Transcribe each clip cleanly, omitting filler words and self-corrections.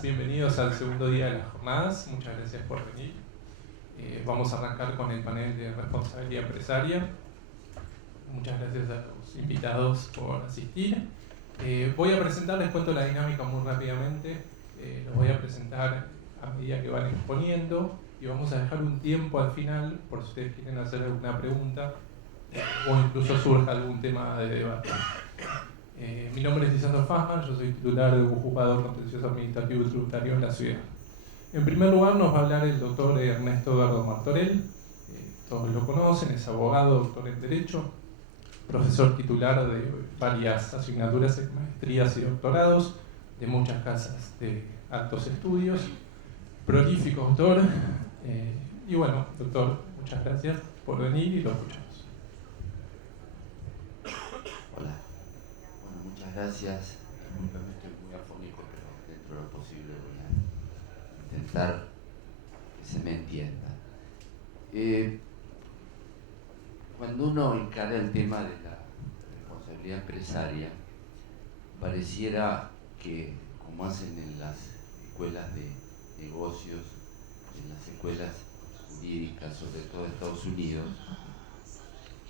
Bienvenidos al segundo día de las jornadas, muchas gracias por venir. Vamos a arrancar con el panel de responsabilidad empresaria. Muchas gracias a los invitados por asistir. Voy a presentar, les cuento la dinámica muy rápidamente. Los voy a presentar a medida que van exponiendo y vamos a dejar un tiempo al final por si ustedes quieren hacer alguna pregunta o incluso surja algún tema de debate. Mi nombre es Lisandro Fassman, yo soy titular de un juzgado contencioso administrativo y tributario en la ciudad. En primer lugar nos va a hablar el doctor Ernesto Eduardo Martorell. Todos lo conocen, es abogado, doctor en Derecho, profesor titular de varias asignaturas en maestrías y doctorados, de muchas casas de altos estudios, prolífico autor. Y bueno, doctor, muchas gracias por venir y lo escuchamos. Hola. Bueno, muchas gracias. Disculpenme, estoy muy afónico, pero dentro de lo posible voy a intentar que se me entienda. Cuando uno encara el tema de la responsabilidad empresaria, pareciera que, como hacen en las escuelas de negocios, en las escuelas jurídicas, sobre todo de Estados Unidos,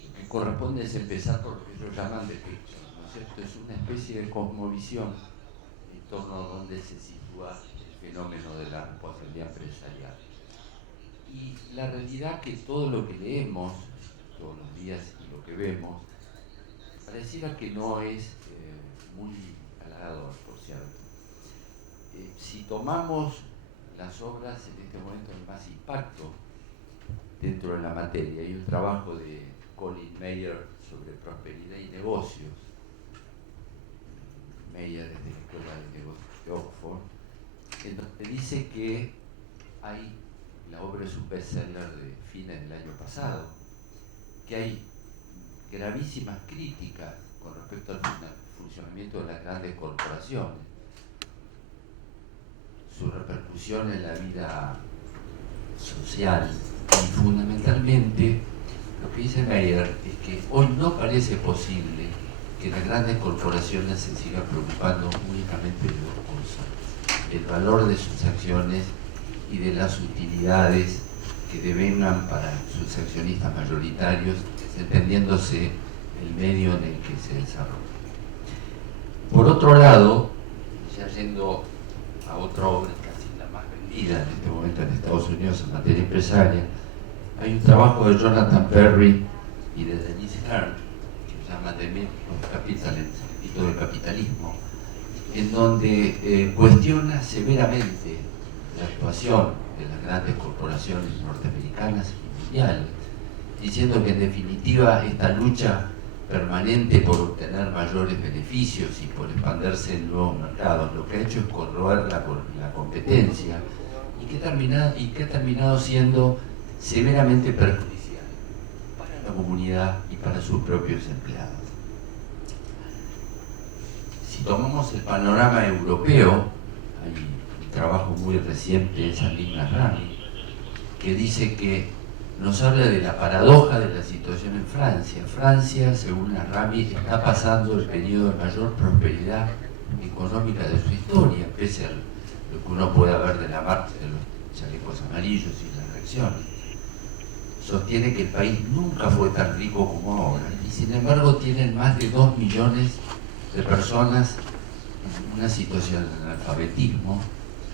lo que corresponde es empezar por lo que ellos llaman de pecho, ¿no es cierto? Es una especie de cosmovisión en torno a donde se sitúa el fenómeno de la responsabilidad empresarial. Y la realidad que todo lo que leemos todos los días y lo que vemos pareciera que no es muy halagador, por cierto. Si tomamos las obras en este momento de más impacto dentro de la materia, hay un trabajo de Colin Mayer sobre prosperidad y negocios. Mayer es de la Escuela de Negocios de Oxford, en donde dice que hay, la obra es un bestseller de fines del año pasado, que hay gravísimas críticas con respecto al funcionamiento de las grandes corporaciones, su repercusión en la vida social y fundamentalmente lo que dice Mayer es que hoy no parece posible que las grandes corporaciones se sigan preocupando únicamente de dos cosas: el valor de sus acciones y de las utilidades que devengan para sus accionistas mayoritarios, entendiéndose el medio en el que se desarrolla. Por otro lado, ya yendo a otra obra, casi la más vendida en este momento en Estados Unidos en materia empresaria, hay un trabajo de Jonathan Perry y de Denise Hearn, que se llama The Myth of Capital, el mito del capitalismo, en donde cuestiona severamente la actuación de las grandes corporaciones norteamericanas y mundiales, diciendo que en definitiva esta lucha permanente por obtener mayores beneficios y por expandirse en nuevos mercados, lo que ha hecho es corroer la competencia y que ha terminado siendo severamente perjudicial para la comunidad y para sus propios empleados. Si tomamos el panorama europeo, hay un trabajo muy reciente de Salim Nasrani que dice que nos habla de la paradoja de la situación en Francia. Francia, según Nasrani, está pasando el periodo de mayor prosperidad económica de su historia, pese a lo que uno pueda ver de la marcha de los chalecos amarillos y las reacciones. Sostiene que el país nunca fue tan rico como ahora y sin embargo tienen más de 2 millones de personas en una situación de analfabetismo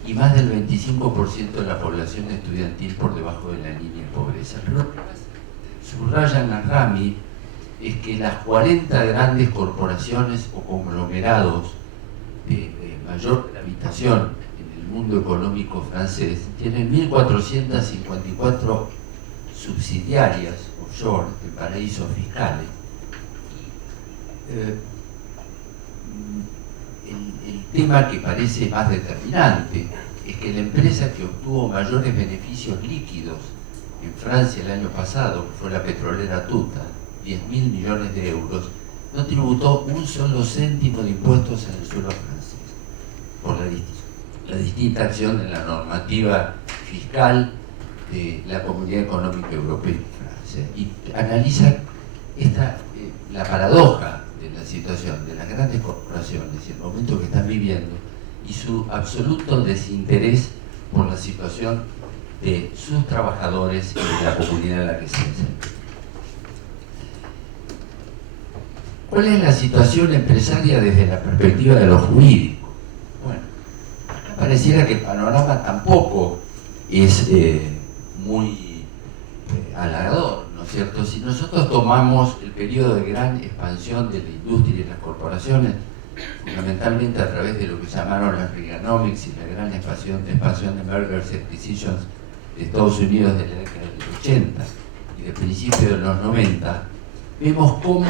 y más del 25% de la población estudiantil por debajo de la línea de pobreza. Pero lo que subraya Nasrani es que las 40 grandes corporaciones o conglomerados de mayor gravitación en el mundo económico francés tienen 1.454 subsidiarias offshore en paraísos fiscales. El tema que parece más determinante es que la empresa que obtuvo mayores beneficios líquidos en Francia el año pasado, que fue la petrolera Total, 10.000 millones de euros, no tributó un solo céntimo de impuestos en el suelo francés por la distinta acción de la normativa fiscal de la Comunidad Económica Europea y Francia. Y analiza la paradoja de la situación de las grandes corporaciones y el momento que están viviendo, y su absoluto desinterés por la situación de sus trabajadores y de la comunidad en la que se desempeñan. ¿Cuál es la situación empresaria desde la perspectiva de lo jurídico? Bueno, acá pareciera que el panorama tampoco es muy halagador, ¿no es cierto? Si nosotros tomamos el periodo de gran expansión de la industria y las corporaciones, fundamentalmente a través de lo que llamaron las Reaganomics y la gran expansión de mergers and acquisitions de Estados Unidos de la década del 80 y de principios de los 90, vemos cómo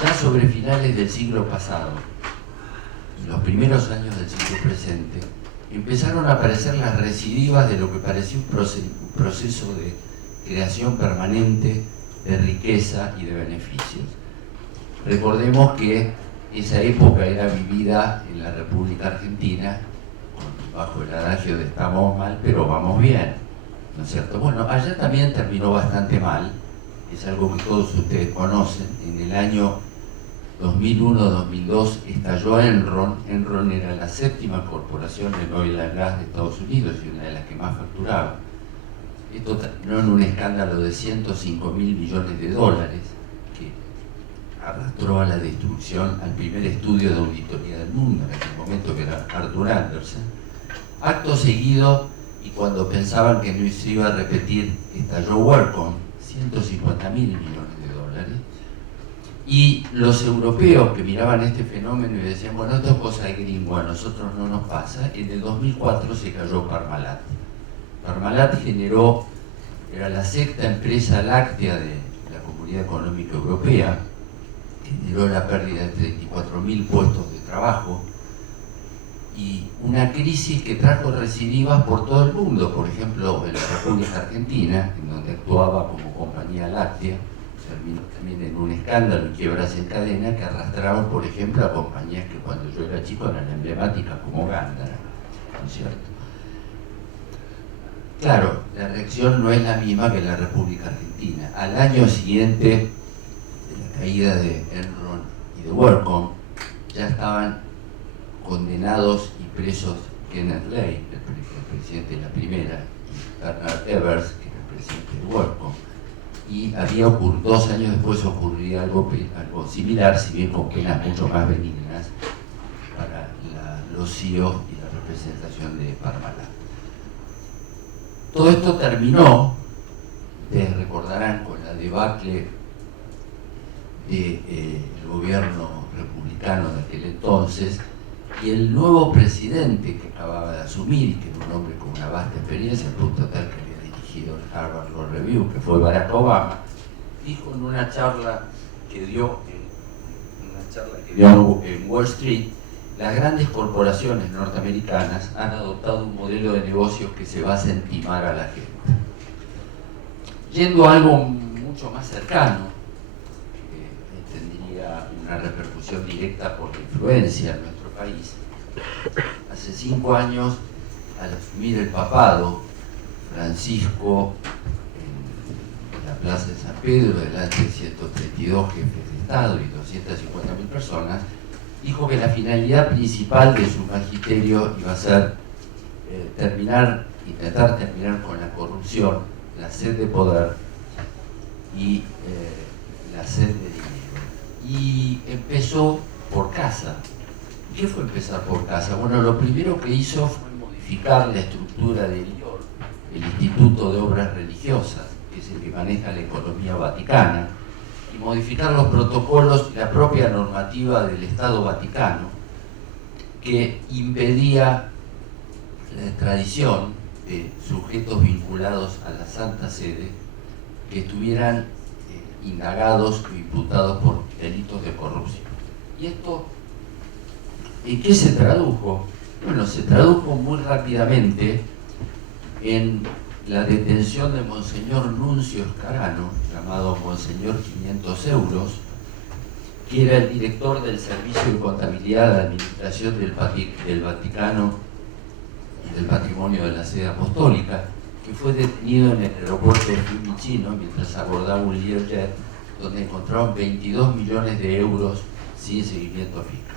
ya sobre finales del siglo pasado, en los primeros años del siglo presente, empezaron a aparecer las recidivas de lo que parecía un proceso de creación permanente de riqueza y de beneficios. Recordemos que esa época era vivida en la República Argentina bajo el adagio de estamos mal pero vamos bien, ¿no es cierto? Bueno, allá también terminó bastante mal, es algo que todos ustedes conocen. En el año 2001-2002 estalló Enron. Enron era la séptima corporación de oil and gas de Estados Unidos y una de las que más facturaba. Esto terminó en un escándalo de 105.000 millones de dólares que arrastró a la destrucción al primer estudio de auditoría del mundo, en aquel momento, que era Arthur Andersen. Acto seguido, y cuando pensaban que no se iba a repetir, estalló WorldCom, 150.000 millones de dólares. Y los europeos que miraban este fenómeno y decían, bueno, esto es cosa de gringo, a nosotros no nos pasa. En el 2004 se cayó Parmalat. Parmalat era la sexta empresa láctea de la Comunidad Económica Europea, generó la pérdida de 34.000 puestos de trabajo y una crisis que trajo recidivas por todo el mundo. Por ejemplo, en la República Argentina, en donde actuaba como compañía láctea, terminó también en un escándalo y quiebras en cadena que arrastraron, por ejemplo, a compañías que cuando yo era chico eran emblemáticas como Gándara, ¿no es cierto? Claro, la reacción no es la misma que en la República Argentina. Al año siguiente de la caída de Enron y de WorldCom, ya estaban condenados y presos Kenneth Lay, el presidente de la primera, y Bernard Evers, que era el presidente de WorldCom. Y había 2 años después ocurría algo similar, si bien con penas mucho más benignas para los CEOs y la representación de Parmalat. Todo esto terminó, ustedes recordarán, con la debacle del gobierno republicano de aquel entonces, y el nuevo presidente que acababa de asumir, que era un hombre con una vasta experiencia, al punto tal que había dirigido el Harvard Law Review, que fue Barack Obama, dijo en una charla que dio en Wall Street: las grandes corporaciones norteamericanas han adoptado un modelo de negocios que se basa en timar a la gente. Yendo a algo mucho más cercano, que tendría una repercusión directa por la influencia en nuestro país, hace 5 años, al asumir el papado, Francisco, en la plaza de San Pedro, delante de 132 jefes de Estado y 250.000 personas, dijo que la finalidad principal de su magisterio iba a ser intentar terminar con la corrupción, la sed de poder y la sed de dinero. Y empezó por casa. ¿Qué fue empezar por casa? Bueno, lo primero que hizo fue modificar la estructura del IOR, el Instituto de Obras Religiosas, que es el que maneja la economía vaticana, y modificar los protocolos y la propia normativa del Estado Vaticano, que impedía la extradición de sujetos vinculados a la Santa Sede que estuvieran indagados o imputados por delitos de corrupción. ¿Y esto en qué se tradujo? Bueno, se tradujo muy rápidamente en la detención de Monseñor Nuncio Scarano, llamado Monseñor 500 euros, que era el director del Servicio de Contabilidad de Administración del Vaticano y del Patrimonio de la Sede Apostólica, que fue detenido en el aeropuerto de Fiumicino mientras abordaba un Learjet donde encontraron 22 millones de euros sin seguimiento fiscal.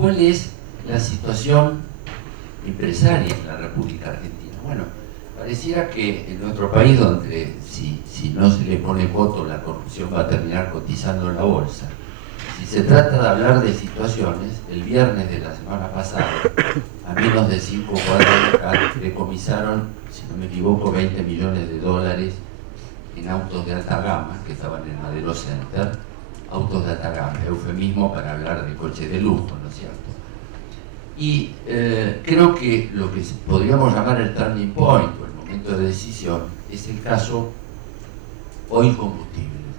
¿cuál es la situación empresaria en la República Argentina? Bueno, pareciera que en nuestro país, donde si no se le pone voto, la corrupción va a terminar cotizando en la bolsa. Si se trata de hablar de situaciones, el viernes de la semana pasada, a menos de 5 cuadras de acá, decomisaron, si no me equivoco, 20 millones de dólares en autos de alta gama que estaban en Madero Center. Autos de alta gama, eufemismo para hablar de coches de lujo, ¿no es cierto? Y creo que lo que podríamos llamar el turning point o el momento de decisión es el caso Oil Combustibles,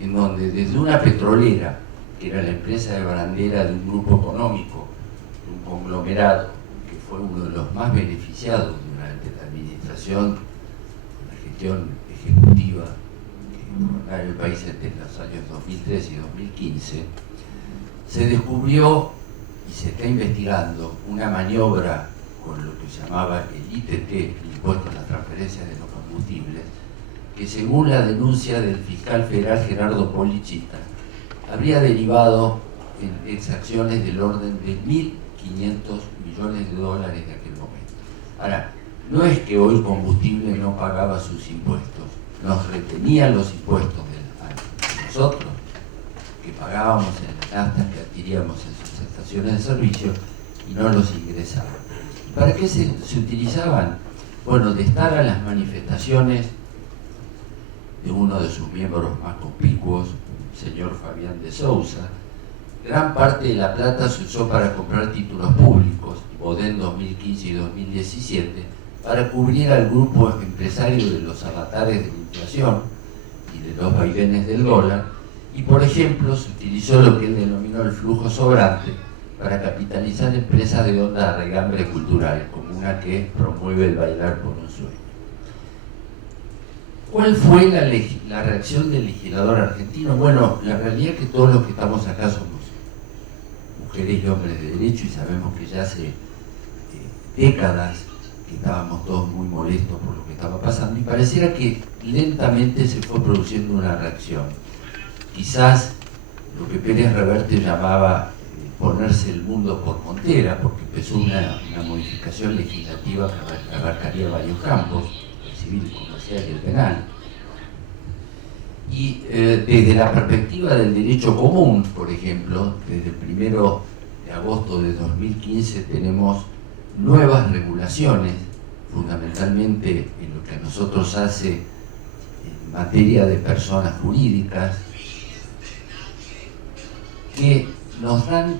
en donde desde una petrolera, que era la empresa de bandera de un grupo económico, de un conglomerado, que fue uno de los más beneficiados durante la administración, la gestión ejecutiva que gobernaba el país entre los años 2013 y 2015, se descubrió y se está investigando una maniobra con lo que se llamaba el ITT, el Impuesto a las Transferencias de los Combustibles, que según la denuncia del fiscal federal Gerardo Polichita, habría derivado en exacciones del orden de 1.500 millones de dólares de aquel momento. Ahora, no es que hoy Combustible no pagaba sus impuestos, nos retenían los impuestos del año. Nosotros, que pagábamos en las naftas que adquiríamos en sus estaciones de servicio y no los ingresaban. ¿Para qué se utilizaban? Bueno, de estar a las manifestaciones de uno de sus miembros más conspicuos, señor Fabián de Sousa, gran parte de la plata se usó para comprar títulos públicos, Bodén 2015 y 2017, para cubrir al grupo empresario de los avatares de la inflación y de los vaivenes del dólar, y por ejemplo se utilizó lo que él denominó el flujo sobrante para capitalizar empresas de onda de regambre cultural, como una que promueve el bailar por un sueño. ¿Cuál fue la reacción del legislador argentino? Bueno, la realidad es que todos los que estamos acá somos mujeres y hombres de derecho y sabemos que ya hace décadas que estábamos todos muy molestos por lo que estaba pasando y pareciera que lentamente se fue produciendo una reacción. Quizás lo que Pérez Reverte llamaba ponerse el mundo por montera, porque empezó una modificación legislativa que abarcaría varios campos, el civil, el comercial y el penal. Y desde la perspectiva del derecho común, por ejemplo, desde el 1 de agosto de 2015 tenemos nuevas regulaciones, fundamentalmente en lo que a nosotros hace en materia de personas jurídicas, que nos dan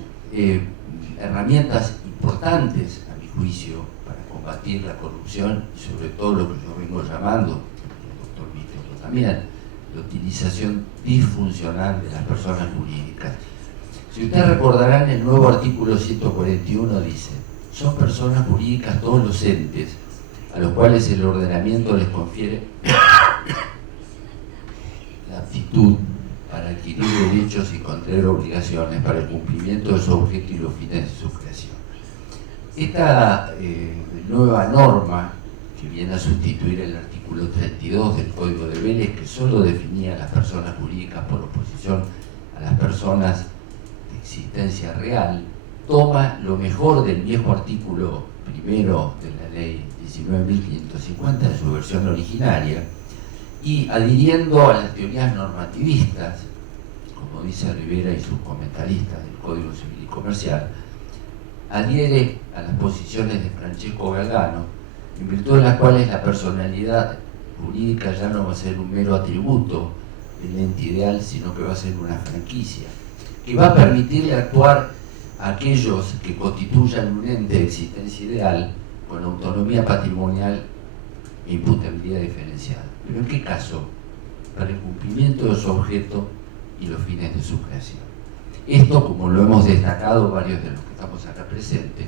herramientas importantes, a mi juicio, para combatir la corrupción y sobre todo lo que yo vengo llamando, el doctor Víctor también, la utilización disfuncional de las personas jurídicas. Si ustedes recordarán, el nuevo artículo 141 dice: son personas jurídicas todos los entes a los cuales el ordenamiento les confiere la aptitud para adquirir derechos y contraer obligaciones para el cumplimiento de su objeto y los fines de su creación. Esta nueva norma, que viene a sustituir el artículo 32 del Código de Vélez, que solo definía a las personas jurídicas por oposición a las personas de existencia real, toma lo mejor del viejo artículo primero de la ley 19.550 en su versión originaria, y adhiriendo a las teorías normativistas, como dice Rivera y sus comentaristas del Código Civil y Comercial, adhiere a las posiciones de Francesco Galgano, en virtud de las cuales la personalidad jurídica ya no va a ser un mero atributo del ente ideal, sino que va a ser una franquicia, que va a permitirle actuar a aquellos que constituyan un ente de existencia ideal con autonomía patrimonial e imputabilidad diferenciada. ¿Pero en qué caso? Para el cumplimiento de su objeto y los fines de su creación. Esto, como lo hemos destacado varios de los que estamos acá presentes,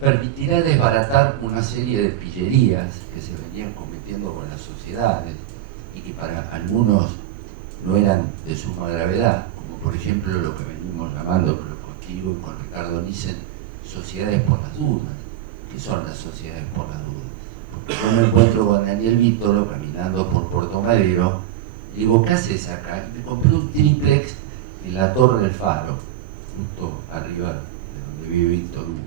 permitirá desbaratar una serie de pillerías que se venían cometiendo con las sociedades y que para algunos no eran de suma gravedad, como por ejemplo lo que venimos llamando contigo y con Ricardo Nissen, sociedades por las dudas. ¿Qué son las sociedades por las dudas? Porque yo me encuentro con Daniel Vítolo caminando por Puerto Madero, le digo, ¿qué haces acá? Y me compré un triplex en la Torre del Faro. justo arriba de donde vive Víctor Hugo.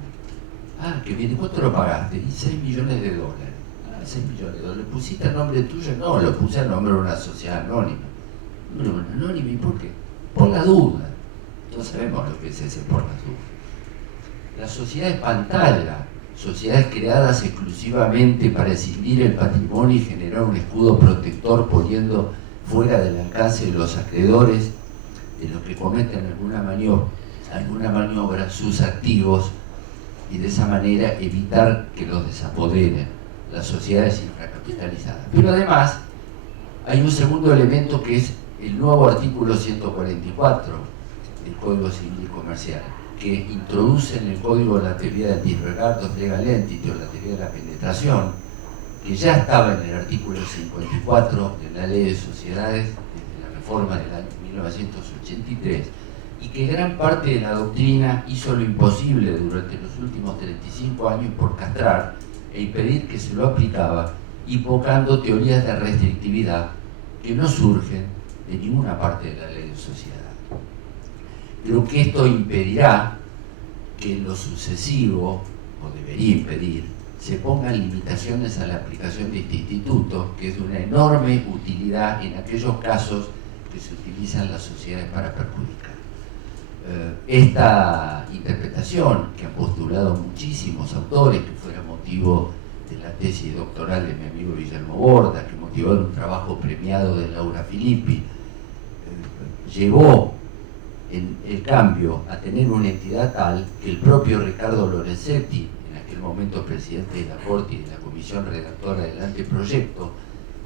Ah, que viene, ¿cuánto lo pagaste? Y $6 millones. Ah, $6 millones. ¿Pusiste el nombre tuyo? No, lo puse el nombre de una sociedad anónima. Bueno, anónima, ¿y por qué? Por la duda. Todos sabemos lo que es ese por la duda. La sociedad es pantalla, sociedades creadas exclusivamente para escindir el patrimonio y generar un escudo protector poniendo fuera del alcance de los acreedores, de los que cometen alguna maniobra, sus activos, y de esa manera evitar que los desapoderen las sociedades infracapitalizadas. Pero además hay un segundo elemento que es el nuevo artículo 144 del Código Civil y Comercial, que introduce en el Código la teoría del disregard of legal entity, o la teoría de la penetración, que ya estaba en el artículo 54 de la Ley de Sociedades, desde la reforma del año 1983, y que gran parte de la doctrina hizo lo imposible durante los últimos 35 años por castrar e impedir que se lo aplicaba, invocando teorías de restrictividad que no surgen de ninguna parte de la Ley de Sociedades. Pero que esto impedirá que en lo sucesivo, o debería impedir, se pongan limitaciones a la aplicación de este instituto, que es de una enorme utilidad en aquellos casos que se utilizan las sociedades para perjudicar. Esta interpretación, que han postulado muchísimos autores, que fuera motivo de la tesis doctoral de mi amigo Guillermo Borda, que motivó un trabajo premiado de Laura Filippi, llevó en el cambio a tener una entidad tal que el propio Ricardo Lorenzetti, en aquel momento presidente de la Corte y de la comisión redactora del anteproyecto,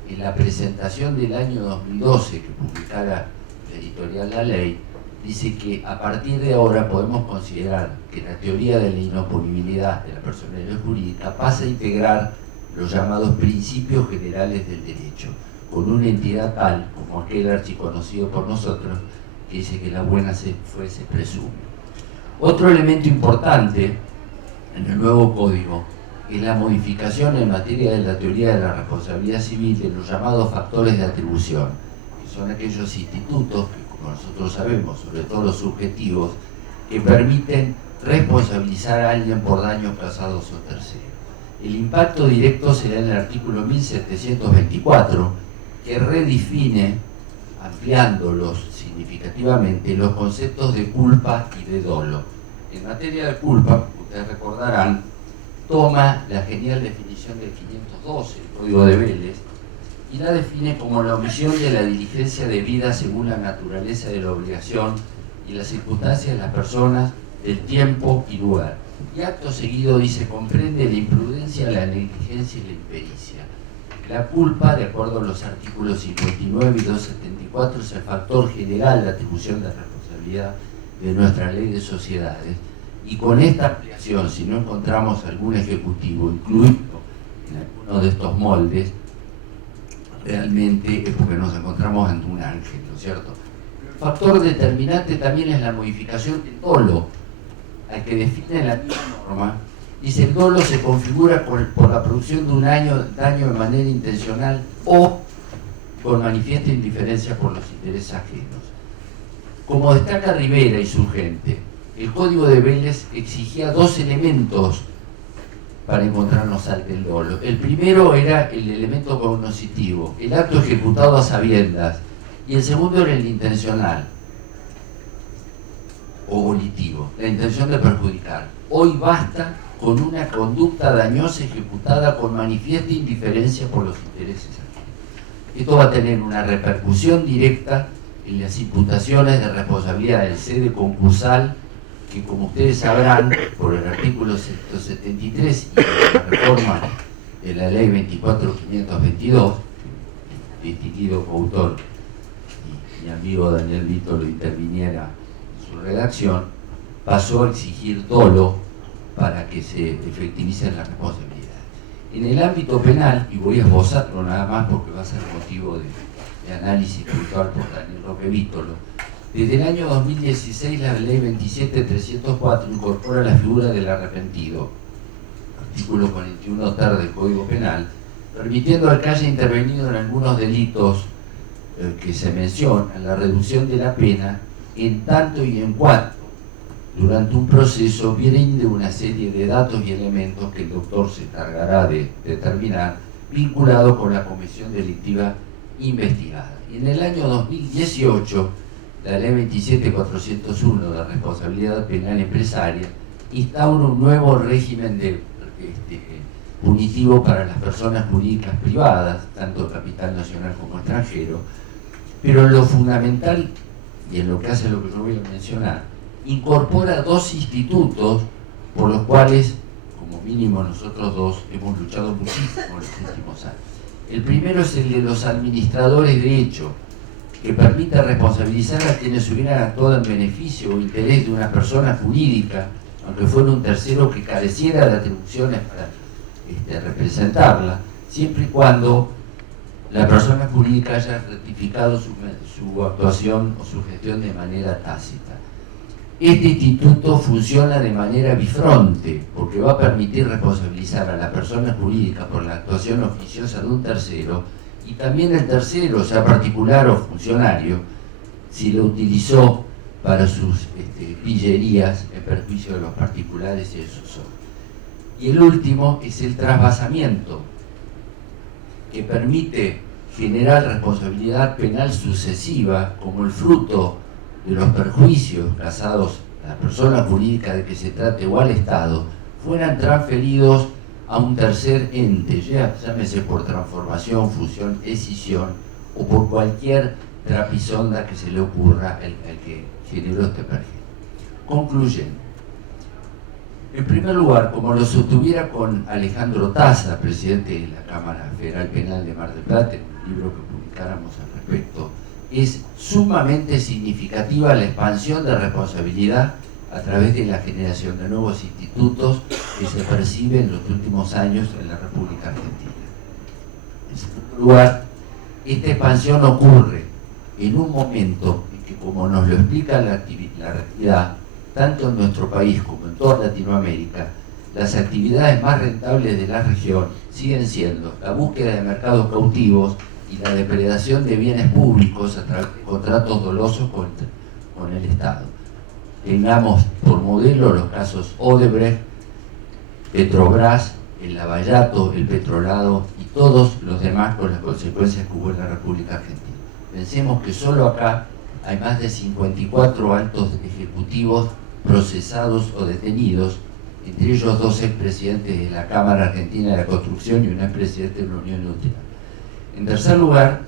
en la presentación del año 2012 que publicara la editorial La Ley, dice que a partir de ahora podemos considerar que la teoría de la inoponibilidad de la personalidad jurídica pasa a integrar los llamados principios generales del derecho, con una entidad tal como aquel archiconocido por nosotros, que dice que la buena fe se presume. Otro elemento importante en el nuevo código es la modificación en materia de la teoría de la responsabilidad civil de los llamados factores de atribución, que son aquellos institutos que, como nosotros sabemos, sobre todo los subjetivos, que permiten responsabilizar a alguien por daños causados a terceros. El impacto directo será en el artículo 1724, que redefine, ampliándolos significativamente, los conceptos de culpa y de dolo. En materia de culpa, ustedes recordarán, toma la genial definición del 512, el Código de Vélez, y la define como la omisión de la diligencia debida según la naturaleza de la obligación y las circunstancias de las personas, del tiempo y lugar. Y acto seguido dice, comprende la imprudencia, la negligencia y la impericia. La culpa, de acuerdo a los artículos 59 y 274, es el factor general de atribución de responsabilidad de nuestra Ley de Sociedades. Y con esta ampliación, si no encontramos algún ejecutivo incluido en alguno de estos moldes, realmente es porque nos encontramos ante un ángel, ¿no es cierto? El factor determinante también es la modificación del dolo, al que define la misma norma. Dice, el dolo se configura por la producción de un daño de manera intencional o con manifiesta indiferencia por los intereses ajenos. Como destaca Rivera y su gente, el Código de Vélez exigía dos elementos para encontrarnos ante el dolo. El primero era el elemento cognoscitivo, el acto ejecutado a sabiendas, y el segundo era el intencional o volitivo, la intención de perjudicar. Hoy basta con una conducta dañosa ejecutada con manifiesta indiferencia por los intereses ajenos. Esto va a tener una repercusión directa en las imputaciones de responsabilidad del sede concursal, que, como ustedes sabrán, por el artículo 173 y la reforma de la Ley 24.522, distinguido coautor y mi amigo Daniel Vito lo interviniera en su redacción, pasó a exigir dolo para que se efectivicen las responsabilidades. En el ámbito penal, y voy a esbozarlo nada más porque va a ser motivo de análisis puntual por Daniel Roque Vítolo, desde el año 2016 la Ley 27.304 incorpora la figura del arrepentido, artículo 41 ter del Código Penal, permitiendo al que haya intervenido en algunos delitos que se mencionan la reducción de la pena, en tanto y en cuanto durante un proceso brinde una serie de datos y elementos que el doctor se encargará de determinar, vinculado con la comisión delictiva investigada. Y en el año 2018, la ley 27401 de responsabilidad penal empresaria instaura un nuevo régimen punitivo para las personas jurídicas privadas, tanto capital nacional como extranjero, pero lo fundamental, y en lo que hace lo que yo voy a mencionar, incorpora dos institutos por los cuales, como mínimo nosotros dos, hemos luchado muchísimo en los últimos años. El primero es el de los administradores de hecho, que permite responsabilizar a quienes hubieran actuado en beneficio o interés de una persona jurídica, aunque fuera un tercero que careciera de atribuciones para representarla, siempre y cuando la persona jurídica haya rectificado su actuación o su gestión de manera tácita. Este instituto funciona de manera bifronte, porque va a permitir responsabilizar a la persona jurídica por la actuación oficiosa de un tercero, y también el tercero, sea particular o funcionario, si lo utilizó para sus pillerías en perjuicio de los particulares y de sus ojos. Y el último es el trasvasamiento, que permite generar responsabilidad penal sucesiva como el fruto de los perjuicios causados a la persona jurídica de que se trate o al Estado, fueran transferidos a un tercer ente, llámese por transformación, fusión, escisión o por cualquier trapisonda que se le ocurra al que generó este perjuicio. Concluyendo, en primer lugar, como lo sostuviera con Alejandro Taza, presidente de la Cámara Federal Penal de Mar del Plata, en un libro que publicáramos al respecto, es sumamente significativa la expansión de responsabilidad a través de la generación de nuevos institutos que se percibe en los últimos años en la República Argentina. En segundo lugar, esta expansión ocurre en un momento en que, como nos lo explica la realidad, tanto en nuestro país como en toda Latinoamérica, las actividades más rentables de la región siguen siendo la búsqueda de mercados cautivos y la depredación de bienes públicos a través de contratos dolosos con el Estado. Tengamos por modelo los casos Odebrecht, Petrobras, el Lavallato, el Petrolado y todos los demás con las consecuencias que hubo en la República Argentina. Pensemos que solo acá hay más de 54 altos ejecutivos procesados o detenidos, entre ellos 2 expresidentes de la Cámara Argentina de la Construcción y un expresidente de la Unión Industrial. En tercer lugar,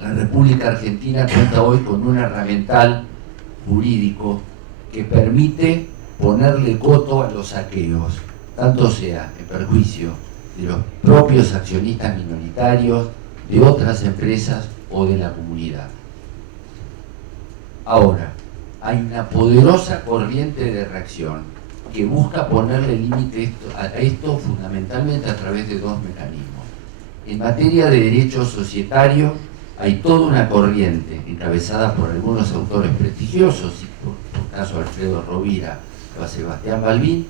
la República Argentina cuenta hoy con un herramental jurídico que permite ponerle coto a los saqueos, tanto sea en perjuicio de los propios accionistas minoritarios, de otras empresas o de la comunidad. Ahora, hay una poderosa corriente de reacción que busca ponerle límite a esto fundamentalmente a través de 2 mecanismos. En materia de derecho societario hay toda una corriente encabezada por algunos autores prestigiosos, por caso Alfredo Rovira o a Sebastián Balbín,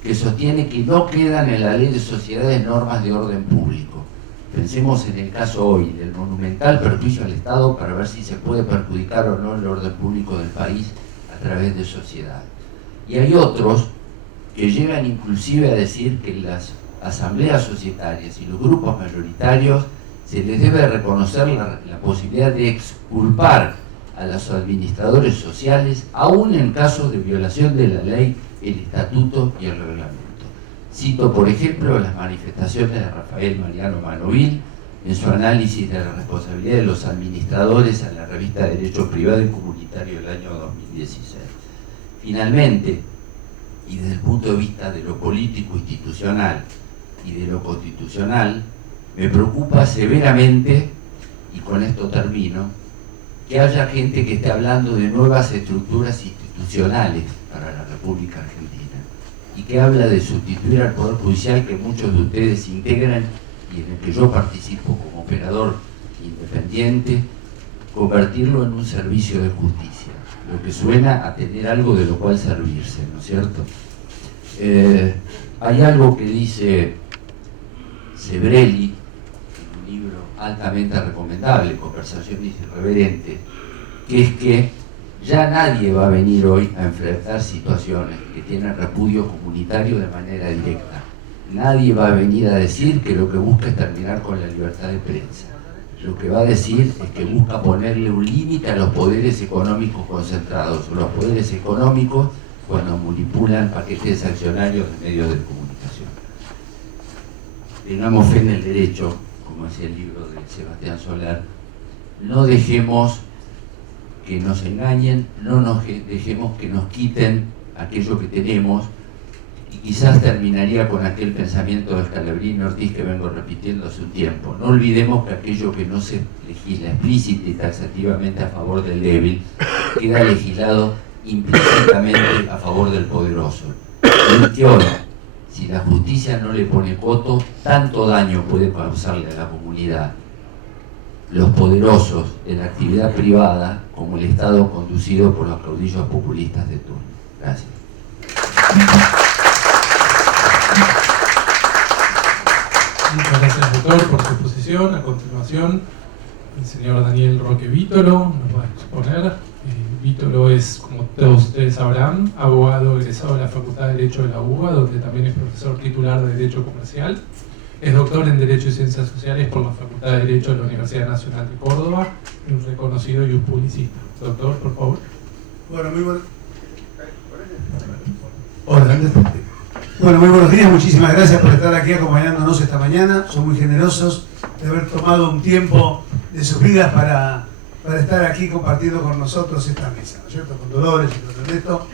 que sostiene que no quedan en la ley de sociedades normas de orden público. Pensemos en el caso hoy del monumental perjuicio al Estado para ver si se puede perjudicar o no el orden público del país a través de sociedades. Y hay otros que llegan inclusive a decir que las asambleas societarias y los grupos mayoritarios se les debe reconocer la posibilidad de exculpar a los administradores sociales, aún en casos de violación de la ley, el estatuto y el reglamento. Cito, por ejemplo, las manifestaciones de Rafael Mariano Manovil en su análisis de la responsabilidad de los administradores en la revista Derecho Privado y Comunitario del año 2016. Finalmente, y desde el punto de vista de lo político institucional y de lo constitucional, me preocupa severamente, y con esto termino, que haya gente que esté hablando de nuevas estructuras institucionales para la República Argentina y que habla de sustituir al Poder Judicial que muchos de ustedes integran y en el que yo participo como operador independiente, convertirlo en un servicio de justicia, lo que suena a tener algo de lo cual servirse, ¿no es cierto? Hay algo que dice Sebrelli en un libro altamente recomendable, Conversaciones Irreverentes, que es que Ya nadie va a venir hoy a enfrentar situaciones que tienen repudio comunitario de manera directa. Nadie va a venir a decir que lo que busca es terminar con la libertad de prensa. Lo que va a decir es que busca ponerle un límite a los poderes económicos concentrados, o los poderes económicos cuando manipulan paquetes accionarios de medios de comunicación. Tengamos fe en el derecho, como decía el libro de Sebastián Soler. No dejemos que nos engañen, no nos dejemos que nos quiten aquello que tenemos, y quizás terminaría con aquel pensamiento de Scalabrini Ortiz que vengo repitiendo hace un tiempo. No olvidemos que aquello que no se legisla explícita y taxativamente a favor del débil, queda legislado implícitamente a favor del poderoso. Cuestión: si la justicia no le pone coto, tanto daño puede causarle a la comunidad, los poderosos de la actividad privada, como el Estado conducido por los caudillos populistas de turno. Gracias. Muchas gracias, doctor, por su exposición. A continuación, el señor Daniel Roque Vítolo nos va a exponer. Vítolo es, como todos ustedes sabrán, abogado egresado de la Facultad de Derecho de la UBA, donde también es profesor titular de Derecho Comercial. Es doctor en Derecho y Ciencias Sociales por la Facultad de Derecho de la Universidad Nacional de Córdoba y un reconocido publicista. Doctor, por favor. Bueno, muy bueno. Hola. Bueno, muy buenos días. Muchísimas gracias por estar aquí acompañándonos esta mañana. Son muy generosos de haber tomado un tiempo de sus vidas para estar aquí compartiendo con nosotros esta mesa, ¿no es cierto? Con Dolores y con Ernesto.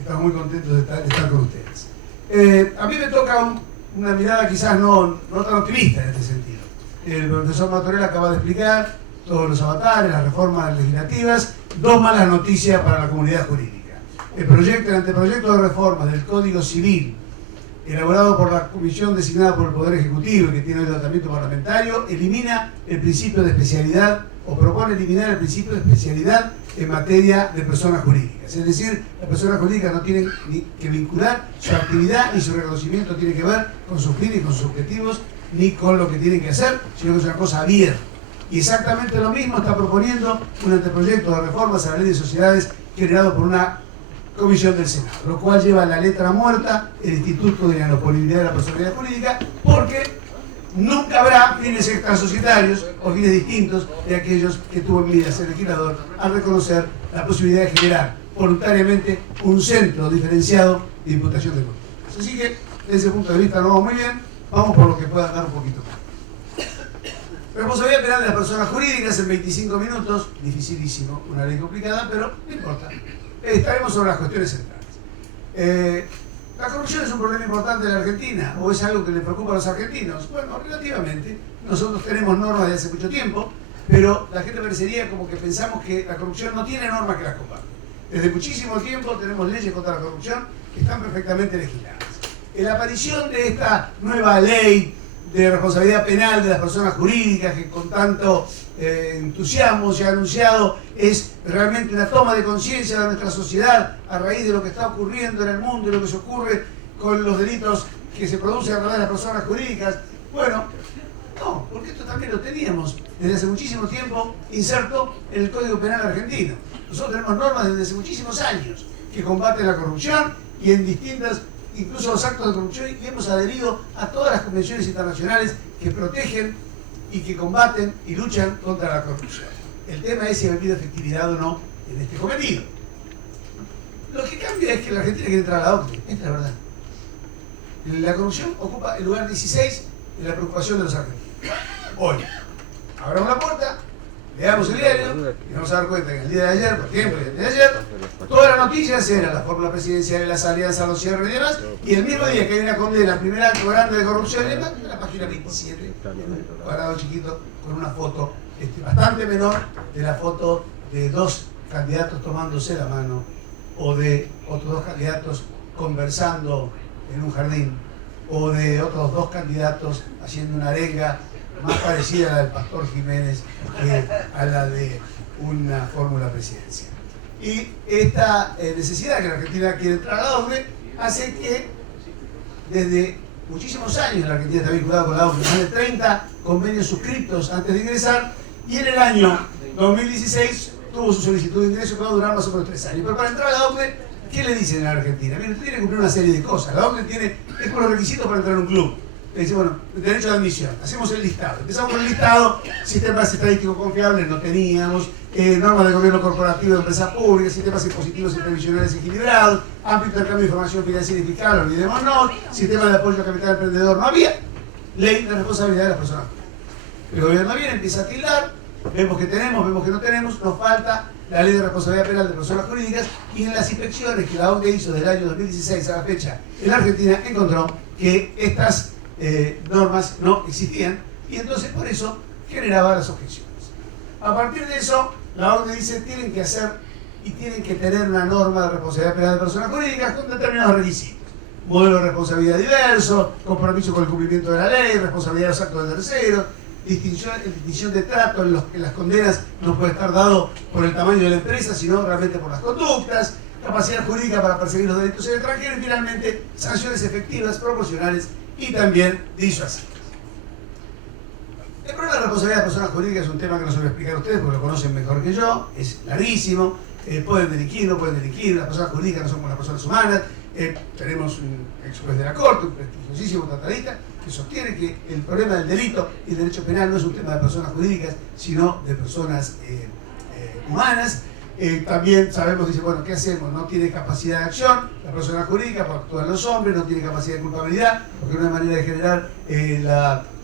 Estamos muy contentos de estar con ustedes. A mí me toca una mirada quizás no tan optimista en este sentido. El profesor Matorel acaba de explicar todos los avatares, las reformas legislativas, dos malas noticias para la comunidad jurídica. El anteproyecto de reforma del Código Civil, elaborado por la comisión designada por el Poder Ejecutivo y que tiene hoy tratamiento parlamentario, elimina el principio de especialidad, o propone eliminar el principio de especialidad en materia de personas jurídicas. Es decir, las personas jurídicas no tienen ni que vincular su actividad ni su reconocimiento tiene que ver con sus fines, con sus objetivos, ni con lo que tienen que hacer, sino que es una cosa abierta. Y exactamente lo mismo está proponiendo un anteproyecto de reformas a la ley de sociedades generado por una comisión del Senado, lo cual lleva a la letra muerta el Instituto de la Inopolibilidad de la Personalidad Jurídica, porque nunca habrá fines extrasocietarios o fines distintos de aquellos que tuvo en miras el legislador al reconocer la posibilidad de generar voluntariamente un centro diferenciado de imputación de conductas. Así que, desde ese punto de vista, no vamos muy bien, vamos por lo que pueda dar un poquito más. Responsabilidad penal de las personas jurídicas en 25 minutos, dificilísimo, una ley complicada, pero no importa. Estaremos sobre las cuestiones centrales. ¿La corrupción es un problema importante en la Argentina o es algo que le preocupa a los argentinos? Bueno, relativamente. Nosotros tenemos normas de hace mucho tiempo, pero la gente parecería como que pensamos que la corrupción no tiene normas que las combaten. Desde muchísimo tiempo tenemos leyes contra la corrupción que están perfectamente legisladas. La aparición de esta nueva ley de responsabilidad penal de las personas jurídicas que con tanto entusiasmo se ha anunciado es realmente una toma de conciencia de nuestra sociedad a raíz de lo que está ocurriendo en el mundo y lo que se ocurre con los delitos que se producen a través de las personas jurídicas. Bueno, no, porque esto también lo teníamos desde hace muchísimo tiempo inserto en el Código Penal argentino. Nosotros tenemos normas desde hace muchísimos años que combaten la corrupción y en distintas, incluso los actos de corrupción, y hemos adherido a todas las convenciones internacionales que protegen y que combaten y luchan contra la corrupción. El tema es si ha habido efectividad o no en este cometido. Lo que cambia es que la Argentina quiere entrar a la OCDE, esta es la verdad. La corrupción ocupa el lugar 16 de la preocupación de los argentinos. Hoy, abramos la puerta, leamos el diario y vamos a dar cuenta que el día de ayer, por ejemplo, el día de ayer, todas las noticias eran la fórmula presidencial, las alianzas, los cierres y demás, y el mismo día que hay una condena, el primer acto grande de corrupción y demás, en la página 27, un cuadrado chiquito, con una foto bastante menor de la foto de dos candidatos tomándose la mano, o de otros dos candidatos conversando en un jardín, o de otros dos candidatos haciendo una arenga más parecida a la del Pastor Jiménez que a la de una fórmula presidencial. Y esta necesidad que la Argentina quiere entrar a la OCDE hace que desde muchísimos años la Argentina está vinculada con la OCDE, más de 30 convenios suscritos antes de ingresar, y en el año 2016 tuvo su solicitud de ingreso que va a durar más o menos 3 años. Pero para entrar a la OCDE, ¿qué le dicen en la Argentina? Mire, usted tiene que cumplir una serie de cosas. La OCDE es con los requisitos para entrar a un club. Le dice, bueno, derecho de admisión, hacemos el listado. Empezamos con el listado, sistemas estadísticos confiables no teníamos, normas de gobierno corporativo de empresas públicas, sistemas impositivos y previsionales equilibrados, amplio intercambio de información financiera y fiscal, olvidémonos, sistema de apoyo a capital emprendedor, no había ley de responsabilidad de las personas. El gobierno viene, empieza a tildar, vemos que tenemos, vemos que no tenemos, nos falta la ley de responsabilidad penal de personas jurídicas, y en las inspecciones que la OCDE hizo del año 2016 a la fecha en la Argentina encontró que estas normas no existían, y entonces por eso generaba las objeciones. A partir de eso, la OCDE dice tienen que hacer y tienen que tener una norma de responsabilidad penal de personas jurídicas con determinados requisitos. Modelo de responsabilidad diverso, compromiso con el cumplimiento de la ley, responsabilidad de los actos de terceros, distinción de trato en los que las condenas no puede estar dado por el tamaño de la empresa, sino realmente por las conductas, capacidad jurídica para perseguir los delitos en el extranjero y finalmente sanciones efectivas, proporcionales y también disuasivas. El problema de la responsabilidad de personas jurídicas es un tema que no se lo voy a explicar a ustedes porque lo conocen mejor que yo, es larguísimo, pueden delinquir, no pueden delinquir, las personas jurídicas no son como las personas humanas. Tenemos un ex juez de la Corte, un prestigiosísimo tratadista, que sostiene que el problema del delito y el derecho penal no es un tema de personas jurídicas, sino de personas humanas. También sabemos, dice, bueno, ¿qué hacemos? No tiene capacidad de acción, la persona jurídica, porque actúan los hombres, no tiene capacidad de culpabilidad, porque no hay manera de generar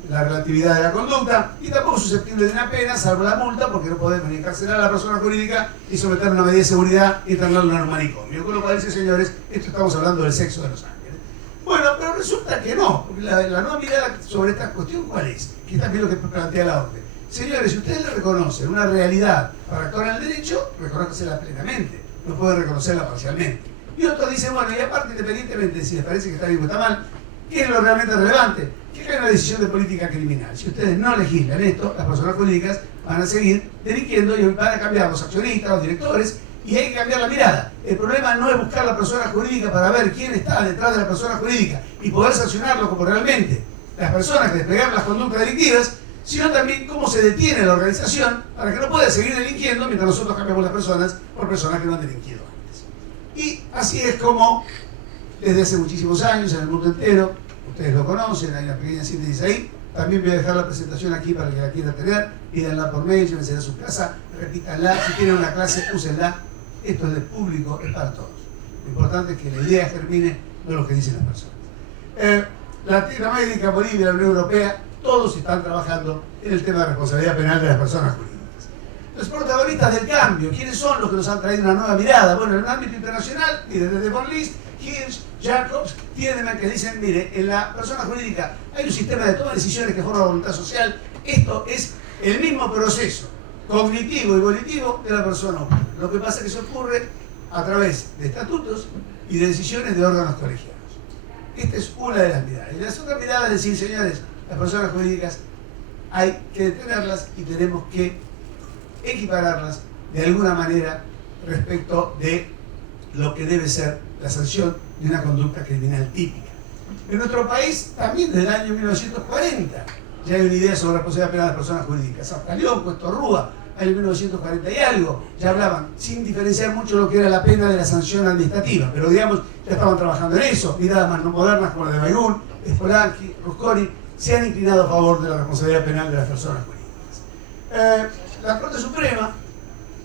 la relatividad de la conducta, y tampoco es susceptible de una pena, salvo la multa, porque no podemos ni encarcelar a la persona jurídica y someterla a una medida de seguridad y internarla en un manicomio. Con lo cual dice, señores, esto estamos hablando del sexo de los ángeles. Bueno, pero resulta que no, porque la nueva mirada sobre esta cuestión, ¿cuál es? Que es también lo que plantea la OCDE. Señores, si ustedes le reconocen una realidad para actuar en el derecho, reconócensela plenamente, no pueden reconocerla parcialmente. Y otros dicen, bueno, y aparte, independientemente de si les parece que está bien o está mal, ¿qué es lo realmente relevante? Que hay una decisión de política criminal. Si ustedes no legislan esto, las personas jurídicas van a seguir delinquiendo y van a cambiar los accionistas, los directores, y hay que cambiar la mirada. El problema no es buscar la persona jurídica para ver quién está detrás de la persona jurídica y poder sancionarlo como realmente las personas que desplegaron las conductas delictivas, sino también cómo se detiene la organización para que no pueda seguir delinquiendo mientras nosotros cambiamos las personas por personas que no han delinquido antes. Y así es como, desde hace muchísimos años, en el mundo entero, ustedes lo conocen, hay una pequeña síntesis ahí, también voy a dejar la presentación aquí para que la quiera tener, pídanla por mail, llévensela a su casa, repítanla, si tienen una clase, úsenla, esto es del público, es para todos. Lo importante es que la idea germine, no lo que dicen las personas. Latinoamérica, Bolivia, la Unión Europea, todos están trabajando en el tema de responsabilidad penal de las personas jurídicas. Los protagonistas del cambio, ¿quiénes son los que nos han traído una nueva mirada? Bueno, en el ámbito internacional, mire, desde Von List, Hirsch, Jacobs, Tiedemann, que dicen, mire, en la persona jurídica hay un sistema de toma de decisiones que forma la voluntad social. Esto es el mismo proceso cognitivo y volitivo de la persona humana. Lo que pasa es que se ocurre a través de estatutos y de decisiones de órganos colegiados. Esta es una de las miradas. Y la segunda mirada es decir, señores, las personas jurídicas hay que detenerlas y tenemos que equipararlas de alguna manera respecto de lo que debe ser la sanción de una conducta criminal típica. En nuestro país, también desde el año 1940, ya hay una idea sobre la responsabilidad penal de las personas jurídicas. Hasta León, Puesto Rúa, en el 1940 y algo, ya hablaban, sin diferenciar mucho lo que era la pena de la sanción administrativa, pero digamos, ya estaban trabajando en eso. Miradas más no modernas como la de Bayrún, Spolanski, Rusconi, se han inclinado a favor de la responsabilidad penal de las personas jurídicas. La Corte Suprema,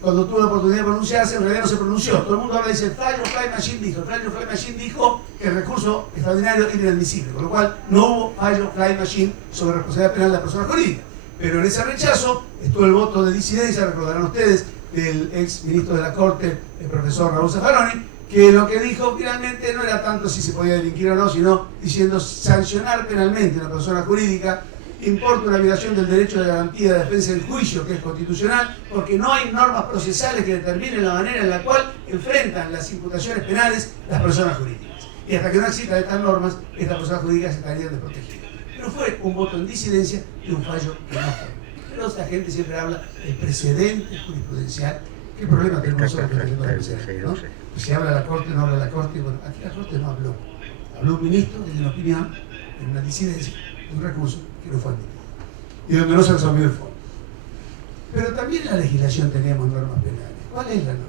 cuando tuvo la oportunidad de pronunciarse, en realidad no se pronunció. Todo el mundo habla y dice, Flavio Fly Machine dijo. Flavio Fly Machine dijo que el recurso extraordinario era inadmisible, con lo cual no hubo Flavio Fly Machine sobre responsabilidad penal de las personas jurídicas. Pero en ese rechazo estuvo el voto de disidencia, recordarán ustedes, del ex ministro de la Corte, el profesor Raúl Zaffaroni, que lo que dijo finalmente no era tanto si se podía delinquir o no, sino diciendo sancionar penalmente a una persona jurídica importa una violación del derecho de garantía de defensa del juicio, que es constitucional, porque no hay normas procesales que determinen la manera en la cual enfrentan las imputaciones penales las personas jurídicas. Y hasta que no existan estas normas, estas personas jurídicas estarían desprotegidas. Pero fue un voto en disidencia y un fallo que no fue. Pero la gente siempre habla del precedente jurisprudencial. ¿Qué problema tenemos nosotros con el precedente, no? Pues si habla la Corte, no habla la Corte. Bueno, aquí la Corte no habló. Habló un ministro que tiene una opinión, en una disidencia, de un recurso que no fue admitido y donde no se resolvió el fondo. Pero también en la legislación teníamos normas penales. ¿Cuál es la novedad?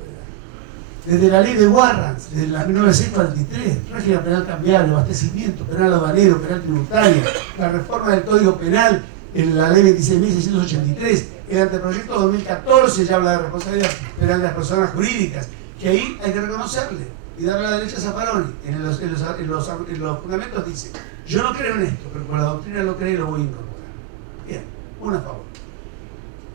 Desde la ley de Warrants, desde la 1943, régimen penal cambiario, abastecimiento, penal aduanero, penal tributario, la reforma del Código Penal en la ley 26.683, el anteproyecto 2014 ya habla de responsabilidad penal de las personas jurídicas, que ahí hay que reconocerle y darle la derecha a Zaffaroni. En los fundamentos dice, yo no creo en esto, pero con la doctrina lo creo y lo voy a incorporar. Bien, una a favor.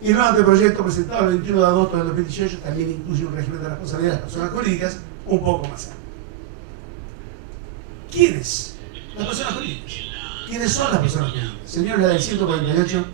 Y el nuevo anteproyecto presentado el 21 de agosto del 2018 también incluye un régimen de responsabilidad de las personas jurídicas un poco más amplio. ¿Quiénes? Las personas jurídicas. ¿Quiénes son las personas jurídicas? Señores, la del 148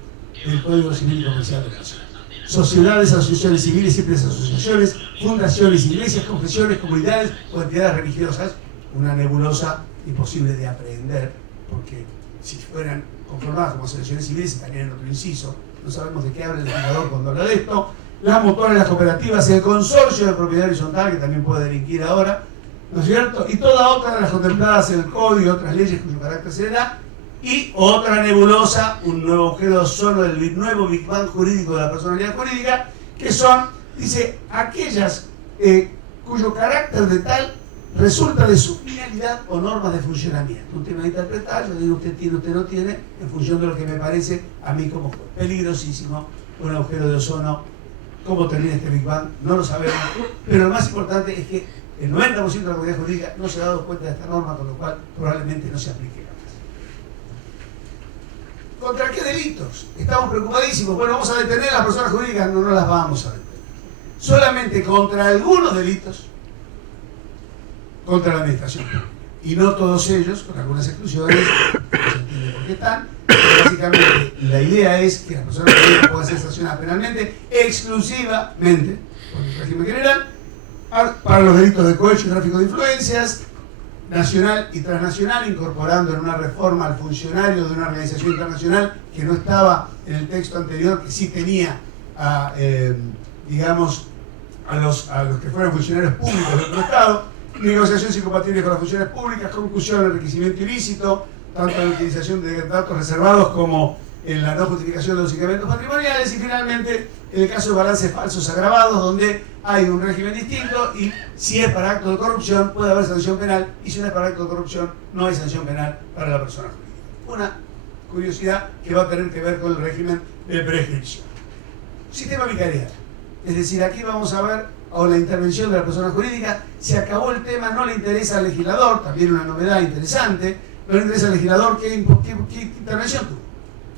del Código Civil y Comercial de la Nación. Sociedades, asociaciones civiles y empresas asociaciones, fundaciones, iglesias, confesiones, comunidades o entidades religiosas. Una nebulosa imposible de aprender, porque si fueran conformadas como asociaciones civiles estarían en otro inciso. No sabemos de qué habla el legislador cuando habla de esto. Las mutuales, las cooperativas, el consorcio de propiedad horizontal, que también puede delinquir ahora, ¿no es cierto? Y toda otra de las contempladas en el código, otras leyes cuyo carácter se le da. Y otra nebulosa, un nuevo objeto solo del nuevo Big Bang jurídico de la personalidad jurídica, que son, dice, aquellas cuyo carácter de tal resulta de su finalidad o normas de funcionamiento. Un tema de interpretar, yo digo usted tiene, usted no tiene, en función de lo que me parece a mí como juez. Peligrosísimo, un agujero de ozono. ¿Cómo termina este Big Bang? No lo sabemos, pero lo más importante es que el 90% de la comunidad jurídica no se ha dado cuenta de esta norma, con lo cual probablemente no se aplique. ¿Contra qué delitos? Estamos preocupadísimos. Bueno, vamos a detener a las personas jurídicas. No, no las vamos a detener. Solamente contra algunos delitos, contra la administración pública. Y no todos ellos, con algunas exclusiones, no se entiende por qué están. Pero básicamente, la idea es que las personas jurídicas puedan ser sancionadas penalmente exclusivamente por el régimen general para los delitos de cohecho y tráfico de influencias, nacional y transnacional, incorporando en una reforma al funcionario de una organización internacional que no estaba en el texto anterior, que sí tenía a, digamos, a los que fueran funcionarios públicos de otro Estado, negociaciones incompatibles con las funciones públicas, conclusión del requisimiento ilícito, tanto en la utilización de datos reservados como en la no justificación de los incrementos patrimoniales, y finalmente en el caso de balances falsos agravados, donde hay un régimen distinto y si es para acto de corrupción puede haber sanción penal, y si no es para acto de corrupción no hay sanción penal para la persona jurídica. Una curiosidad que va a tener que ver con el régimen de prescripción. Sistema vicarial. Es decir, aquí vamos a ver o la intervención de la persona jurídica. Se acabó el tema, no le interesa al legislador, también una novedad interesante, no le interesa al legislador qué intervención tuvo.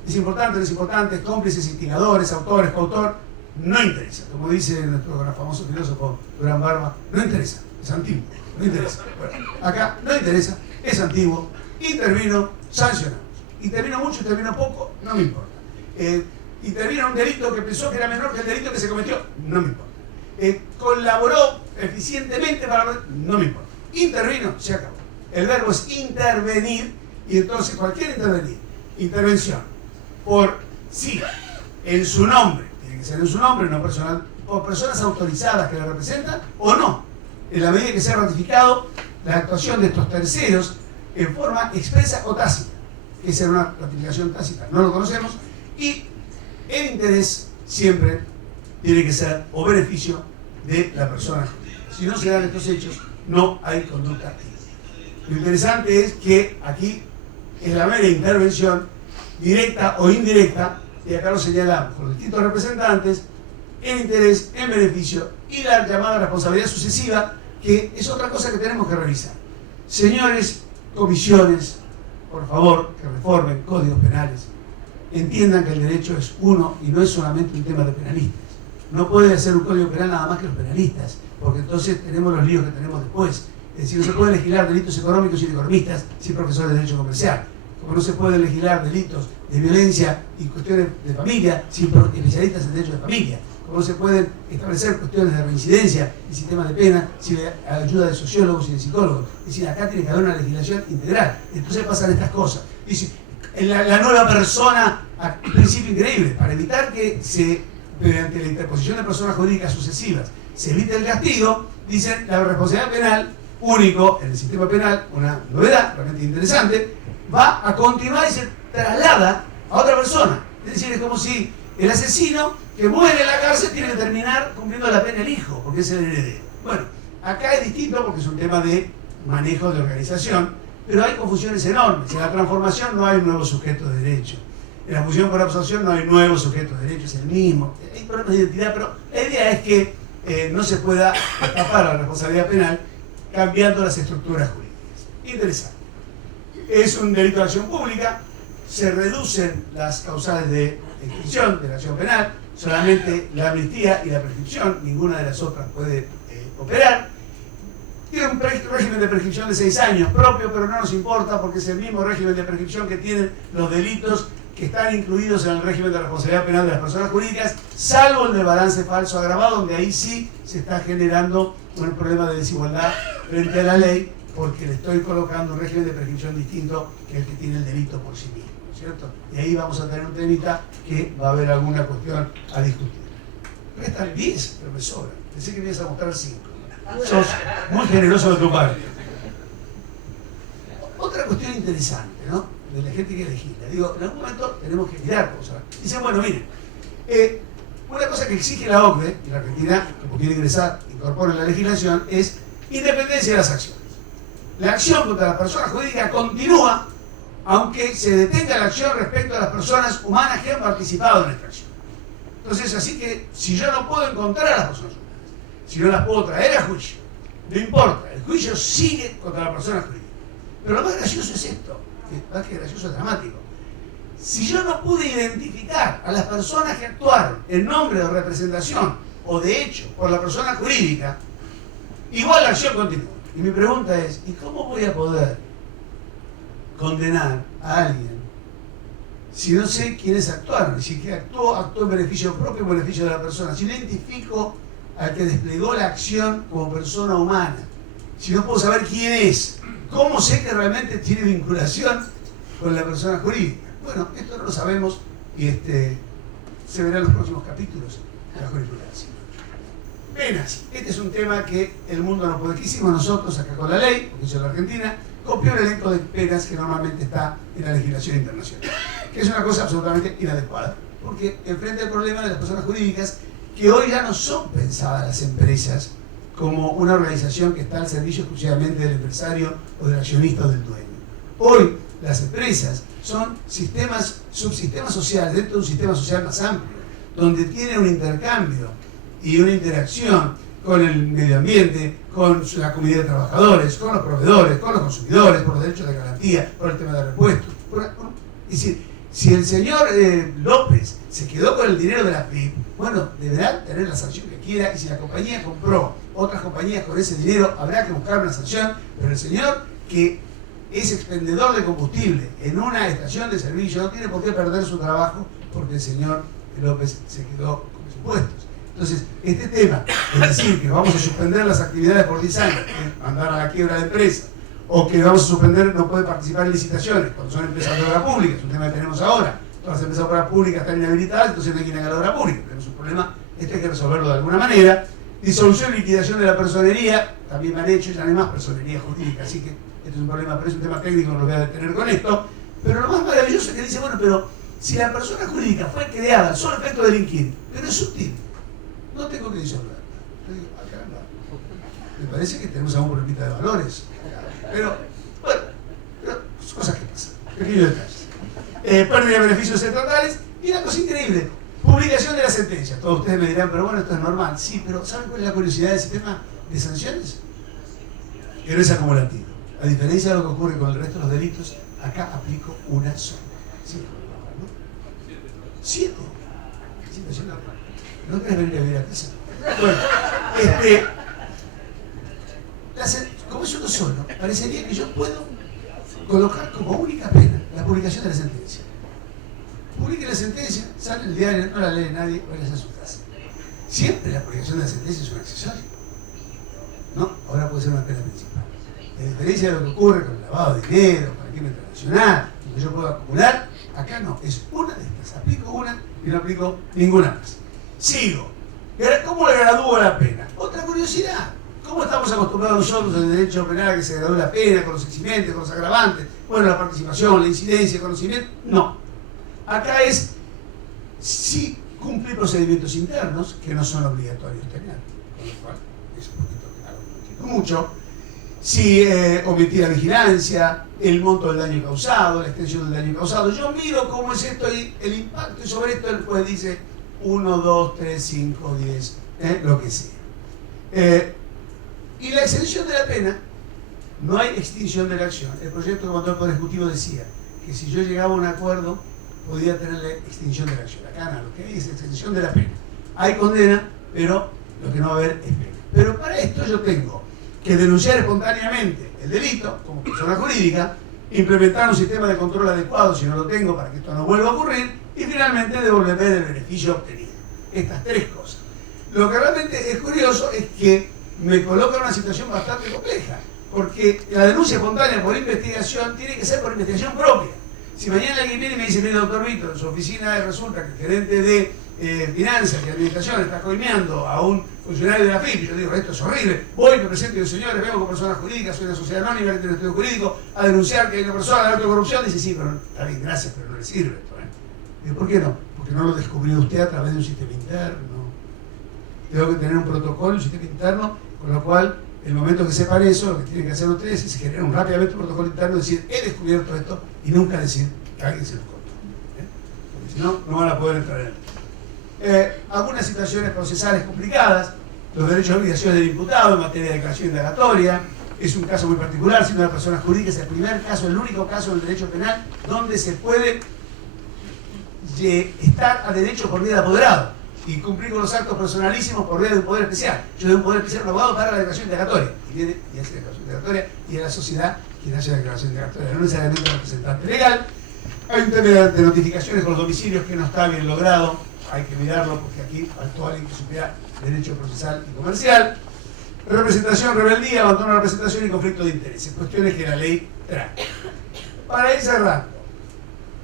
Es importante, no es importante, cómplices, instigadores, autores, coautor, no interesa. Como dice nuestro famoso filósofo Durán Barba, no interesa, es antiguo, no interesa. Bueno, acá no interesa, es antiguo, intervino, sancionamos. Intervino mucho, intervino poco, no me importa. Intervino en un delito que pensó que era menor que el delito que se cometió, no me importa. Colaboró eficientemente para... no me importa. Intervino, se acabó. El verbo es intervenir, y entonces cualquier intervención, por sí, en su nombre, tiene que ser en su nombre, no personal, por personas autorizadas que la representan, o no, en la medida que sea ratificado la actuación de estos terceros en forma expresa o tácita. Esa era una ratificación tácita, no lo conocemos, y el interés siempre tiene que ser o beneficio de la persona jurídica. Si no se dan estos hechos, no hay conducta activa. Lo interesante es que aquí es la mera intervención, directa o indirecta, y acá lo señalamos con los distintos representantes, en interés, en beneficio, y la llamada responsabilidad sucesiva, que es otra cosa que tenemos que revisar. Señores, comisiones, por favor, que reformen códigos penales, entiendan que el derecho es uno y no es solamente un tema de penalistas. No puede hacer un código penal nada más que los penalistas, porque entonces tenemos los líos que tenemos después. Es decir, no se puede legislar delitos económicos sin economistas, sin profesores de derecho comercial. Como no se puede legislar delitos de violencia y cuestiones de familia sin especialistas en derecho de familia. Como no se pueden establecer cuestiones de reincidencia y sistemas de pena sin la ayuda de sociólogos y de psicólogos. Es decir, acá tiene que haber una legislación integral. Entonces pasan estas cosas. Dice, la nueva persona, un principio increíble, para evitar que mediante la interposición de personas jurídicas sucesivas se evite el castigo, dicen la responsabilidad penal, único en el sistema penal, una novedad realmente interesante, va a continuar y se traslada a otra persona. Es decir, es como si el asesino, que muere en la cárcel tiene que terminar cumpliendo la pena el hijo, porque es el heredero. Bueno, acá es distinto porque es un tema de manejo de organización, pero hay confusiones enormes. En la transformación no hay un nuevo sujeto de derecho. En la fusión por absorción no hay nuevo sujeto de derecho, es el mismo. Hay problemas de identidad, pero la idea es que no se pueda escapar a la responsabilidad penal cambiando las estructuras jurídicas. Interesante. Es un delito de acción pública, se reducen las causales de extinción de la acción penal, solamente la amnistía y la prescripción, ninguna de las otras puede operar. Tiene un régimen de prescripción de 6 años propio, pero no nos importa porque es el mismo régimen de prescripción que tienen los delitos que están incluidos en el régimen de responsabilidad penal de las personas jurídicas, salvo el de balance falso agravado, donde ahí sí se está generando un problema de desigualdad frente a la ley, porque le estoy colocando un régimen de prescripción distinto que el que tiene el delito por sí mismo, ¿no es cierto? Y ahí vamos a tener un temita que va a haber alguna cuestión a discutir. Restan 10, pero me sobra. Pensé que me ibas a mostrar 5. Sos muy generoso de tu parte. Otra cuestión interesante, ¿no? De la gente que legisla. Digo, en algún momento tenemos que mirar cosas. Dicen, bueno, miren, una cosa que exige la OCDE, y la Argentina, como quiere ingresar, incorpora en la legislación, es independencia de las acciones. La acción contra las personas jurídicas continúa, aunque se detenga la acción respecto a las personas humanas que han participado en esta acción. Entonces, así que, si yo no puedo encontrar a las personas humanas, si no las puedo traer a juicio, no importa, el juicio sigue contra la persona jurídica. Pero lo más gracioso es esto, que más que gracioso es dramático. Si yo no pude identificar a las personas que actuaron en nombre de representación o de hecho por la persona jurídica, igual la acción continúa. Y mi pregunta es, ¿y cómo voy a poder condenar a alguien si no sé quiénes actuaron? Si que actuó en beneficio propio o en beneficio de la persona. Si no identifico al que desplegó la acción como persona humana, si no puedo saber quién es, ¿cómo sé que realmente tiene vinculación con la persona jurídica? Bueno, esto no lo sabemos y se verá en los próximos capítulos de la jurisprudencia. Penas. Este es un tema que el mundo no puede. ¿Qué hicimos nosotros acá con la ley? Porque hizo la Argentina, copió el elenco de penas que normalmente está en la legislación internacional, que es una cosa absolutamente inadecuada, porque enfrenta el problema de las personas jurídicas que hoy ya no son pensadas las empresas como una organización que está al servicio exclusivamente del empresario o del accionista o del dueño. Hoy las empresas son subsistemas sociales dentro de un sistema social más amplio, donde tienen un intercambio y una interacción con el medio ambiente, con la comunidad de trabajadores, con los proveedores, con los consumidores, por los derechos de garantía, por el tema de repuestos. Es decir, si el señor López se quedó con el dinero de la PIB, bueno, deberá tener la sanción que quiera, y si la compañía compró otras compañías con ese dinero, habrá que buscar una sanción, pero el señor que es expendedor de combustible en una estación de servicio no tiene por qué perder su trabajo porque el señor López se quedó con los impuestos. Entonces, este tema, es decir, que vamos a suspender las actividades por 10 años, mandar a la quiebra de empresa, o que vamos a suspender, no puede participar en licitaciones cuando son empresas de obra pública, es un tema que tenemos ahora. Todas las empresas de obra pública están inhabilitadas, entonces no hay quien haga la obra pública. Tenemos un problema, esto hay que resolverlo de alguna manera. Disolución y liquidación de la personería, también me han hecho, ya no hay más personería jurídica, así que este es un problema, pero es un tema técnico, no lo voy a detener con esto. Pero lo más maravilloso es que dice, bueno, pero si la persona jurídica fue creada al solo efecto de delinquir, pero es sutil, no tengo que disolver. Yo digo, acá no. Me parece que tenemos algún problemita de valores. Pero, bueno, son cosas que pasan. Pequeños detalles. Pérdida de beneficios estatales y una cosa increíble, publicación de la sentencia. Todos ustedes me dirán, pero bueno, esto es normal. Sí, pero ¿saben cuál es la curiosidad del sistema de sanciones? Que no es acumulativo. A diferencia de lo que ocurre con el resto de los delitos, acá aplico una sola. ¿Sí? ¿No? 7. ¿No querés venir a ver a casa? Bueno, como es uno solo, parecería que yo puedo colocar como única pena la publicación de la sentencia. Publique la sentencia, sale el diario, no la lee nadie, vaya a su casa. Siempre la publicación de la sentencia es un accesorio. No, ahora puede ser una pena principal. A diferencia de lo que ocurre con el lavado de dinero, con el crimen internacional, donde yo puedo acumular, acá no, es una de estas. Aplico una y no aplico ninguna más. Sigo. ¿Cómo le gradúo la pena? Otra curiosidad. ¿Cómo estamos acostumbrados nosotros en el derecho penal a que se gradúe la pena con los eximentes, con los agravantes? Bueno, la participación, la incidencia, el conocimiento. No. Acá es si cumplir procedimientos internos que no son obligatorios tener, con lo cual es un poquito claro, no entiendo mucho. Si omitir la vigilancia, el monto del daño causado, la extensión del daño causado. Yo miro cómo es esto y el impacto, y sobre esto el juez dice 1, 2, 3, 5, 10, lo que sea. Y la exención de la pena, no hay extinción de la acción. El proyecto que mandó el Poder Ejecutivo decía que si yo llegaba a un acuerdo, podía tener la extinción de la acción. Acá no, lo que hay es extinción de la pena. Hay condena, pero lo que no va a haber es pena. Pero para esto yo tengo que denunciar espontáneamente el delito como persona jurídica, implementar un sistema de control adecuado si no lo tengo para que esto no vuelva a ocurrir y finalmente devolverme el beneficio obtenido. Estas tres cosas. Lo que realmente es curioso es que me coloca en una situación bastante compleja, porque la denuncia espontánea por investigación tiene que ser por investigación propia. Si mañana alguien viene y me dice, mire doctor Víctor, en su oficina resulta que el gerente de finanzas y administración está coimeando a un funcionario de la FIP, yo digo, esto es horrible, voy, me presento y digo, señores, vengo con personas jurídicas, soy una sociedad anónima que tiene un estudio jurídico, a denunciar que hay una persona de autocorrupción, dice, sí, pero está bien, gracias, pero no le sirve esto. Digo, ¿por qué no? Porque no lo descubrió usted a través de un sistema interno. Tengo que tener un protocolo, un sistema interno, con lo cual, el momento que sepan eso, lo que tienen que hacer ustedes es generar rápidamente un protocolo interno, decir, he descubierto esto, y nunca decir que alguien se lo contó. Porque si no, no van a poder entrar en él. Algunas situaciones procesales complicadas, los derechos y obligaciones del imputado en materia de declaración indagatoria, es un caso muy particular, siendo una persona jurídica, es el primer caso, el único caso del derecho penal donde se puede estar a derecho por vía de apoderado y cumplir con los actos personalísimos por vía de un poder especial. Yo doy un poder especial a un abogado para la declaración indagatoria, y viene y hace la declaración indagatoria, y es la sociedad quien hace la declaración indagatoria, no necesariamente el representante legal. Hay un tema de notificaciones con los domicilios que no está bien logrado, hay que mirarlo porque aquí faltó alguien que supiera derecho procesal y comercial. Representación, rebeldía, abandono de representación y conflicto de intereses, cuestiones que la ley trae. Para ir cerrando,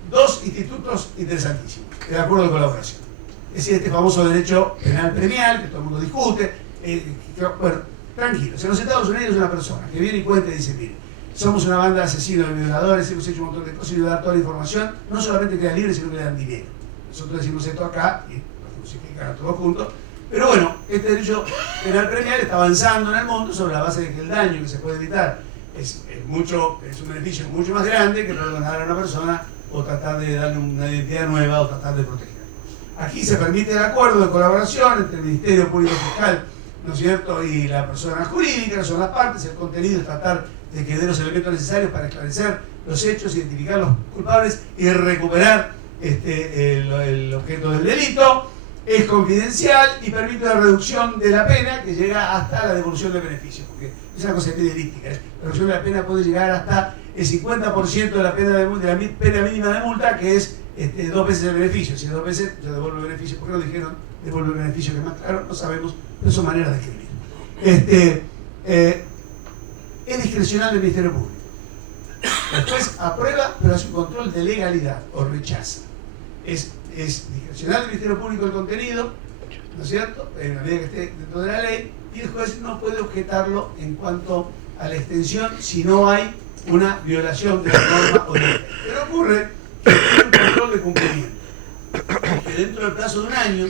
dos institutos interesantísimos, el acuerdo de colaboración. Es decir, este famoso derecho penal premial que todo el mundo discute. Bueno, tranquilo, en los Estados Unidos una persona que viene y cuenta y dice, mire, somos una banda de asesinos y violadores, hemos hecho un montón de cosas y le da toda la información, no solamente queda libre, sino que le dan dinero. Nosotros decimos esto acá y lo justifican a todos juntos. Pero bueno, este derecho penal premial está avanzando en el mundo sobre la base de que el daño que se puede evitar es un beneficio mucho más grande que perdonar a una persona o tratar de darle una identidad nueva o tratar de protegerla. Aquí se permite el acuerdo de colaboración entre el Ministerio Público Fiscal, ¿no es cierto?, y la persona jurídica, que son las partes. El contenido es tratar de que dé los elementos necesarios para esclarecer los hechos, identificar los culpables y recuperar el objeto del delito. Es confidencial y permite la reducción de la pena que llega hasta la devolución de beneficios, porque es una cosa epidemística. La reducción de la pena puede llegar hasta el 50% de la pena mínima de multa, que es 2 veces el beneficio. Si 2 veces yo devuelvo el beneficio, ¿por qué no dijeron devuelvo el beneficio que es más claro? No sabemos, pero son maneras de escribir. Es discrecional del Ministerio Público. Después aprueba, pero hace un control de legalidad o rechaza. Es discrecional del Ministerio Público el contenido, ¿no es cierto?, en la medida que esté dentro de la ley, y el juez no puede objetarlo en cuanto a la extensión si no hay una violación de la norma o de la ley. Pero ocurre que tiene un control de cumplimiento, que dentro del plazo de un año,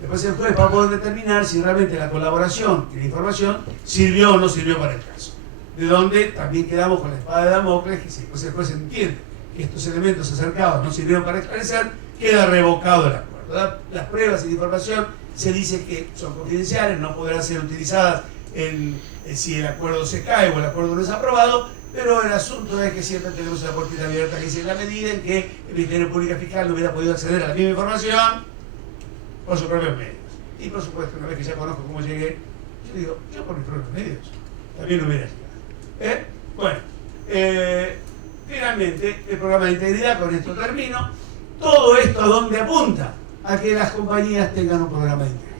después el juez va a poder determinar si realmente la colaboración y la información sirvió o no sirvió para el caso. De donde también quedamos con la espada de Damocles, que si después el juez entiende que estos elementos acercados no sirvieron para esclarecer, queda revocado el acuerdo. Las pruebas y la información se dice que son confidenciales, no podrán ser utilizadas si el acuerdo se cae o el acuerdo no es aprobado, pero el asunto es que siempre tenemos la puerta abierta, que dice en la medida en que el Ministerio Público Fiscal no hubiera podido acceder a la misma información por sus propios medios. Y por supuesto, una vez que ya conozco cómo llegué, yo digo, yo por mis propios medios también no hubiera llegado. Bueno, finalmente, el programa de integridad, con esto termino. Todo esto, ¿a dónde apunta? A que las compañías tengan un programa de integridad.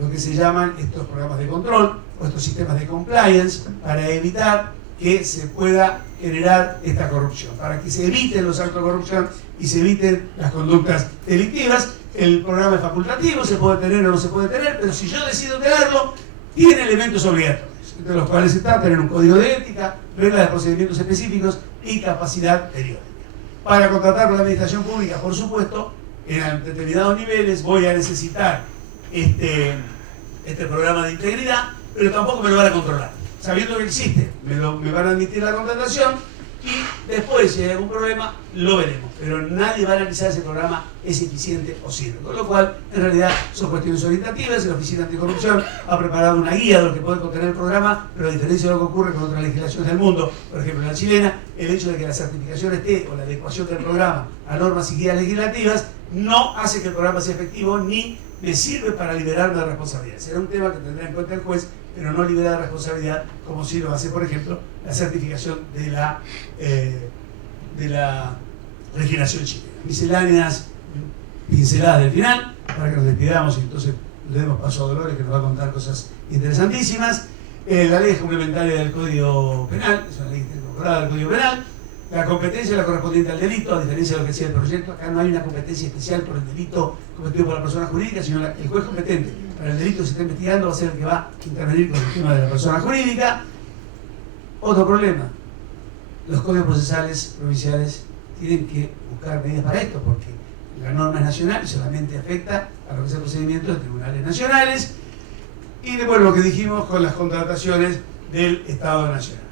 Lo que se llaman estos programas de control o estos sistemas de compliance para evitar que se pueda generar esta corrupción, para que se eviten los actos de corrupción y se eviten las conductas delictivas. El programa es facultativo, se puede tener o no se puede tener, pero si yo decido tenerlo, tiene elementos obligatorios, entre los cuales está tener un código de ética, reglas de procedimientos específicos y capacidad periódica. Para contratar con la administración pública, por supuesto, en determinados niveles voy a necesitar este programa de integridad, pero tampoco me lo van a controlar. Sabiendo que existe, me van a admitir la contratación y después, si hay algún problema, lo veremos. Pero nadie va a analizar si el programa es eficiente o sirve. Con lo cual, en realidad, son cuestiones orientativas y la Oficina Anticorrupción ha preparado una guía de lo que puede contener el programa, pero a diferencia de lo que ocurre con otras legislaciones del mundo, por ejemplo la chilena, el hecho de que la certificación esté o la adecuación del programa a normas y guías legislativas no hace que el programa sea efectivo ni me sirve para liberarme de responsabilidad. Será un tema que tendrá en cuenta el juez, pero no libera de responsabilidad como si lo hace, por ejemplo, la certificación de la legislación chilena. Misceláneas pinceladas del final, para que nos despidamos y entonces le demos paso a Dolores, que nos va a contar cosas interesantísimas. La ley complementaria del Código Penal, es una ley incorporada del Código Penal. La competencia es la correspondiente al delito, a diferencia de lo que decía el proyecto. Acá no hay una competencia especial por el delito cometido por la persona jurídica, sino el juez competente para el delito que se está investigando va a ser el que va a intervenir con el tema de la persona jurídica. Otro problema, los códigos procesales provinciales tienen que buscar medidas para esto, porque la norma es nacional y solamente afecta a lo que es el procedimiento de tribunales nacionales. Y después lo que dijimos con las contrataciones del Estado Nacional.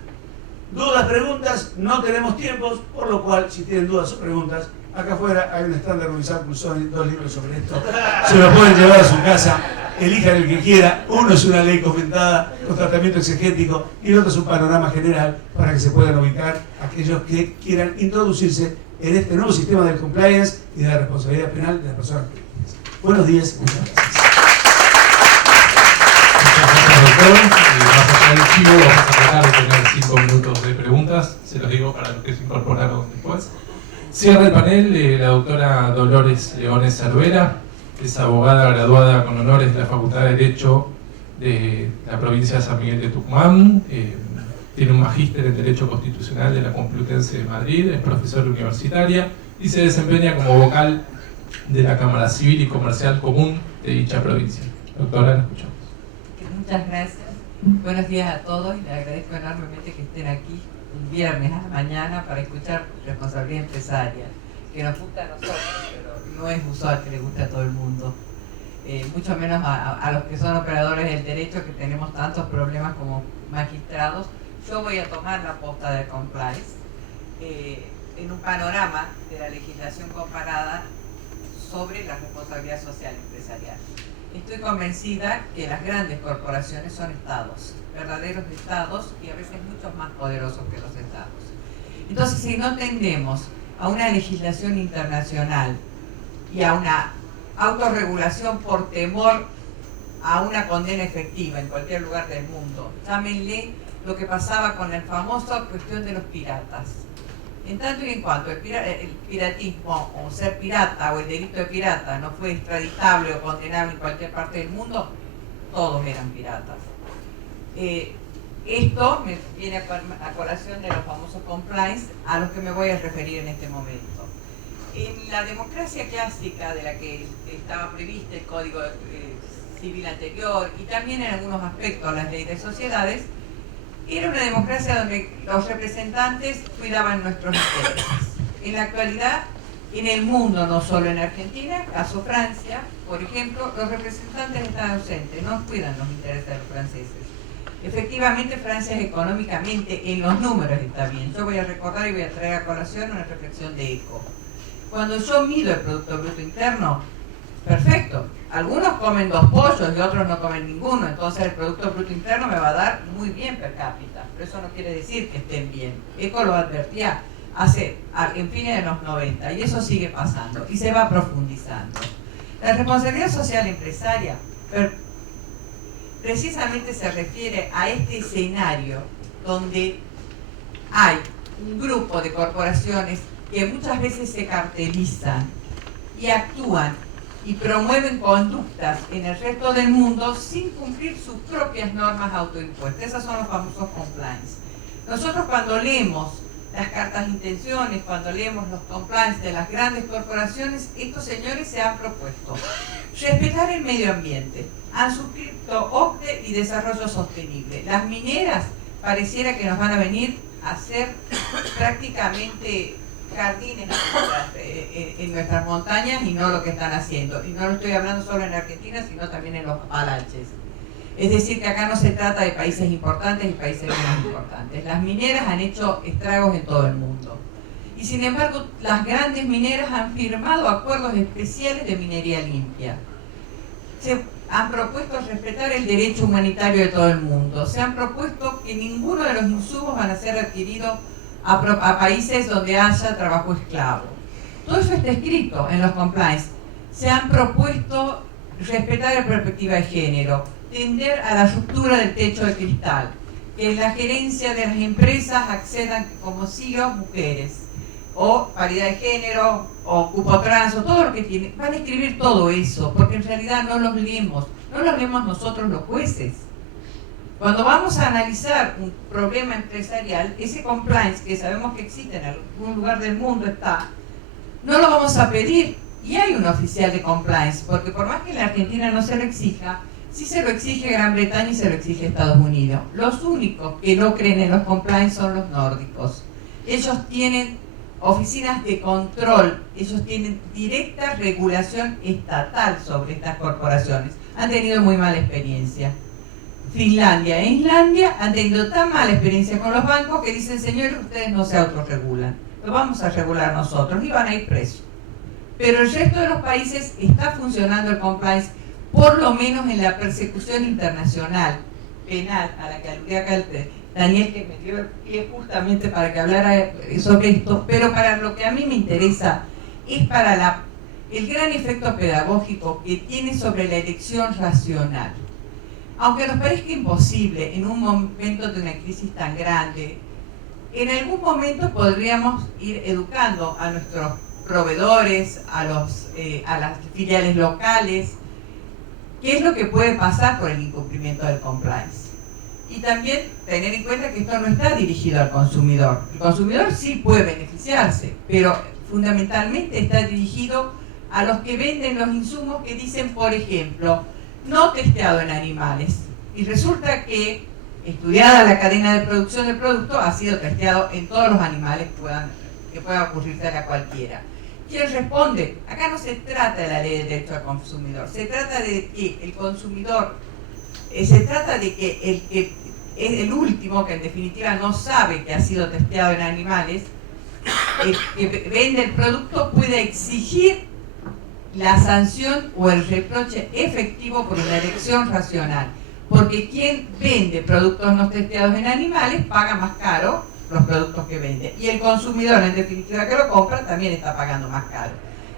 Dudas, preguntas, no tenemos tiempos, por lo cual, si tienen dudas o preguntas, acá afuera hay un stand de Rubinstein Pulsoni, 2 libros sobre esto, se lo pueden llevar a su casa, elijan el que quiera. Uno es una ley comentada con tratamiento exegético y el otro es un panorama general para que se puedan ubicar aquellos que quieran introducirse en este nuevo sistema del compliance y de la responsabilidad penal de las personas jurídicas. Buenos días, muchas gracias. Doctor, vamos a hacer el chivo, vamos a tratar de tener 5 minutos de preguntas, se los digo para los que se incorporaron después. Cierra el panel la doctora Dolores Leones Cervera, es abogada graduada con honores de la Facultad de Derecho de la provincia de San Miguel de Tucumán, tiene un magíster en Derecho Constitucional de la Complutense de Madrid, es profesora universitaria y se desempeña como vocal de la Cámara Civil y Comercial Común de dicha provincia. Doctora, la escuchamos. Muchas gracias. Buenos días a todos y les agradezco enormemente que estén aquí un viernes a la mañana para escuchar responsabilidad empresaria, que nos gusta a nosotros, pero no es usual que le guste a todo el mundo. Mucho menos a los que son operadores del derecho, que tenemos tantos problemas como magistrados. Yo voy a tomar la posta de compliance en un panorama de la legislación comparada sobre la responsabilidad social empresarial. Estoy convencida que las grandes corporaciones son estados, verdaderos estados y a veces mucho más poderosos que los estados. Entonces, si no tendemos a una legislación internacional y a una autorregulación por temor a una condena efectiva en cualquier lugar del mundo, llámenle lo que pasaba con la famosa cuestión de los piratas. En tanto y en cuanto el piratismo o ser pirata o el delito de pirata no fue extraditable o condenable en cualquier parte del mundo, todos eran piratas. Esto me viene a colación de los famosos compliance a los que me voy a referir en este momento. En la democracia clásica de la que estaba prevista el Código Civil anterior y también en algunos aspectos las leyes de sociedades, era una democracia donde los representantes cuidaban nuestros intereses. En la actualidad, en el mundo, no solo en Argentina, caso Francia, por ejemplo, los representantes están ausentes, no cuidan los intereses de los franceses. Efectivamente, Francia económicamente, en los números está bien. Yo voy a recordar y voy a traer a colación una reflexión de ECO. Cuando yo mido el Producto Bruto Interno, perfecto. Algunos comen 2 pollos y otros no comen ninguno, entonces el Producto Bruto Interno me va a dar muy bien per cápita, pero eso no quiere decir que estén bien. ECO lo advertía en fines de los 90 y eso sigue pasando y se va profundizando. La responsabilidad social empresaria precisamente se refiere a este escenario donde hay un grupo de corporaciones que muchas veces se cartelizan y actúan y promueven conductas en el resto del mundo sin cumplir sus propias normas autoimpuestas. Esas son los famosos compliance. Nosotros cuando leemos las cartas de intenciones, cuando leemos los compliance de las grandes corporaciones, estos señores se han propuesto respetar el medio ambiente, han suscrito OCDE y desarrollo sostenible. Las mineras pareciera que nos van a venir a ser prácticamente jardines en nuestras montañas y no lo que están haciendo. Y no lo estoy hablando solo en Argentina, sino también en los Apalaches. Es decir, que acá no se trata de países importantes y países menos importantes. Las mineras han hecho estragos en todo el mundo. Y sin embargo, las grandes mineras han firmado acuerdos especiales de minería limpia. Se han propuesto respetar el derecho humanitario de todo el mundo. Se han propuesto que ninguno de los insumos van a ser adquiridos a países donde haya trabajo esclavo. Todo eso está escrito en los compliance. Se han propuesto respetar la perspectiva de género, tender a la ruptura del techo de cristal, que en la gerencia de las empresas accedan como CEOs mujeres, o paridad de género, o cupo trans, o todo lo que tienen. Van a escribir todo eso, porque en realidad no los leemos nosotros los jueces. Cuando vamos a analizar un problema empresarial, ese compliance que sabemos que existe en algún lugar del mundo no lo vamos a pedir. Y hay un oficial de compliance, porque por más que en la Argentina no se lo exija, sí se lo exige Gran Bretaña y se lo exige Estados Unidos. Los únicos que no creen en los compliance son los nórdicos. Ellos tienen oficinas de control, ellos tienen directa regulación estatal sobre estas corporaciones. Han tenido muy mala experiencia. Finlandia e Islandia han tenido tan mala experiencia con los bancos que dicen, señores, ustedes no se autorregulan, lo vamos a regular nosotros, y van a ir presos. Pero el resto de los países está funcionando el compliance, por lo menos en la persecución internacional penal, a la que aludía acá Daniel, que me dio el pie justamente para que hablara sobre esto, pero para lo que a mí me interesa es para el gran efecto pedagógico que tiene sobre la elección racional. Aunque nos parezca imposible en un momento de una crisis tan grande, en algún momento podríamos ir educando a nuestros proveedores, a las filiales locales, qué es lo que puede pasar por el incumplimiento del compliance. Y también tener en cuenta que esto no está dirigido al consumidor. El consumidor sí puede beneficiarse, pero fundamentalmente está dirigido a los que venden los insumos que dicen, por ejemplo, no testeado en animales. Y resulta que, estudiada la cadena de producción del producto, ha sido testeado en todos los animales que pueda ocurrirse a cualquiera. ¿Quién responde? Acá no se trata de la ley de derecho al consumidor, se trata de que el consumidor, se trata de que el que es el último, que en definitiva no sabe que ha sido testeado en animales, el que vende el producto puede exigir la sanción o el reproche efectivo por una elección racional. Porque quien vende productos no testeados en animales paga más caro los productos que vende. Y el consumidor, en definitiva, que lo compra, también está pagando más caro.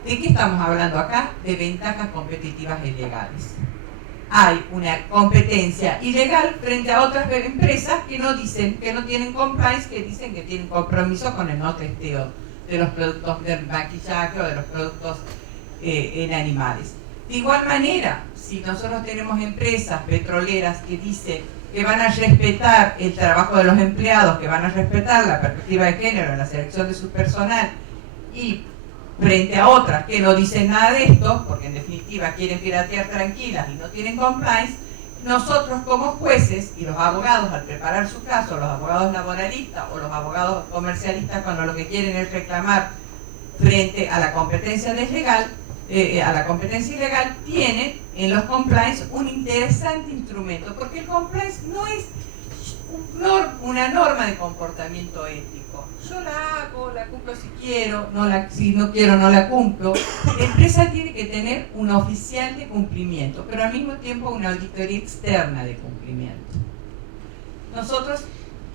¿De qué estamos hablando acá? De ventajas competitivas ilegales. Hay una competencia ilegal frente a otras empresas que no dicen, que no tienen compliance, que dicen que tienen compromiso con el no testeo de los productos del maquillaje o de los productos en animales. De igual manera, si nosotros tenemos empresas petroleras que dicen que van a respetar el trabajo de los empleados, que van a respetar la perspectiva de género en la selección de su personal, y frente a otras que no dicen nada de esto, porque en definitiva quieren piratear tranquilas y no tienen compliance, nosotros como jueces y los abogados, al preparar su caso, los abogados laboralistas o los abogados comercialistas, cuando lo que quieren es reclamar frente a la competencia deslegal, a la competencia ilegal, tienen en los compliance un interesante instrumento, porque el compliance no es una norma de comportamiento ético. Yo la hago, la cumplo si quiero, si no quiero no la cumplo. La empresa tiene que tener un oficial de cumplimiento, pero al mismo tiempo una auditoría externa de cumplimiento. Nosotros,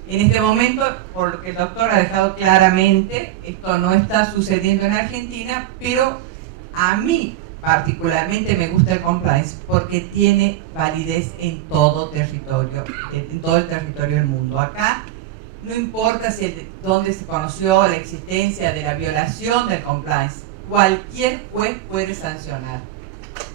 en este momento, por lo que el doctor ha dejado claramente, esto no está sucediendo en Argentina, pero a mí particularmente me gusta el compliance porque tiene validez en todo territorio, en todo el territorio del mundo. Acá no importa dónde se conoció la existencia de la violación del compliance, cualquier juez puede sancionar.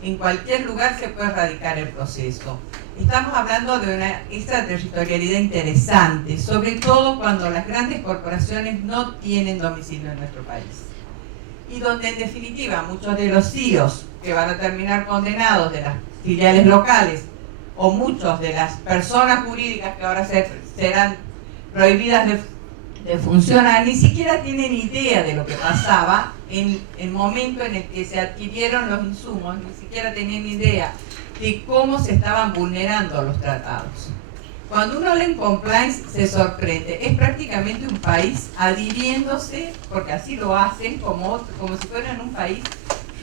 En cualquier lugar se puede erradicar el proceso. Estamos hablando de una extraterritorialidad interesante, sobre todo cuando las grandes corporaciones no tienen domicilio en nuestro país. Y donde en definitiva muchos de los CEOs que van a terminar condenados de las filiales locales, o muchos de las personas jurídicas que ahora serán prohibidas funcionar, ni siquiera tienen idea de lo que pasaba en el momento en el que se adquirieron los insumos, ni siquiera tenían idea de cómo se estaban vulnerando los tratados. Cuando uno lee en compliance se sorprende, es prácticamente un país adhiriéndose, porque así lo hacen, como si fueran un país,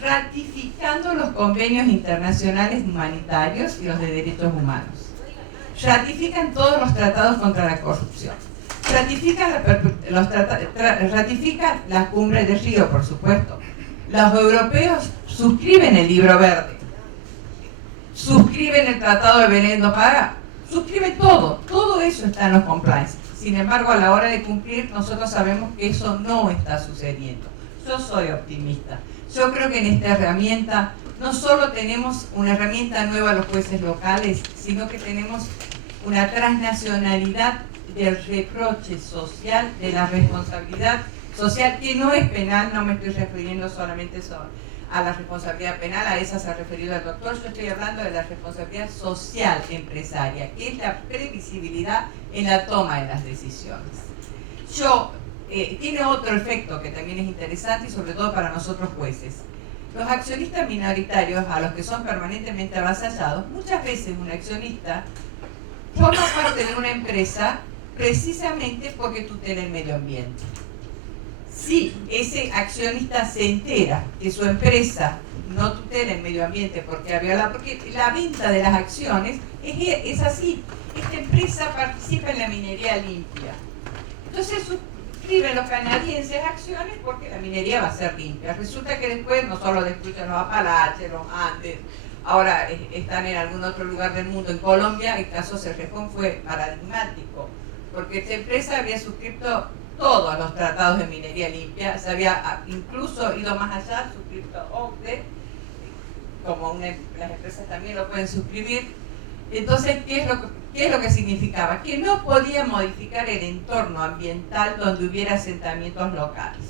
ratificando los convenios internacionales humanitarios y los de derechos humanos. Ratifican todos los tratados contra la corrupción. Ratifican la cumbre de Río, por supuesto. Los europeos suscriben el libro verde, suscriben el tratado de Belén do Pará, suscriben todo eso está en los compliance. Sin embargo, a la hora de cumplir, nosotros sabemos que eso no está sucediendo. Yo soy optimista. Yo creo que en esta herramienta no solo tenemos una herramienta nueva a los jueces locales, sino que tenemos una transnacionalidad del reproche social, de la responsabilidad social, que no es penal. No me estoy refiriendo solamente a la responsabilidad penal, a esa se ha referido el doctor. Yo estoy hablando de la responsabilidad social empresaria, que es la previsibilidad en la toma de las decisiones. Tiene otro efecto que también es interesante, y sobre todo para nosotros jueces. Los accionistas minoritarios, a los que son permanentemente avasallados, muchas veces un accionista forma parte de una empresa precisamente porque tutela el medio ambiente. Si ese accionista se entera que su empresa no tutela el medio ambiente porque la venta de las acciones es así. Esta empresa participa en la minería limpia. Entonces suscriben los canadienses acciones porque la minería va a ser limpia. Resulta que después no solo destruyen los Apalaches, los Andes, ahora están en algún otro lugar del mundo. En Colombia el caso Cerrejón fue paradigmático, porque esta empresa había suscrito todos los tratados de minería limpia, se había incluso ido más allá, suscrito OCDE, como las empresas también lo pueden suscribir. Entonces, ¿qué es lo que significaba? Que no podía modificar el entorno ambiental donde hubiera asentamientos locales.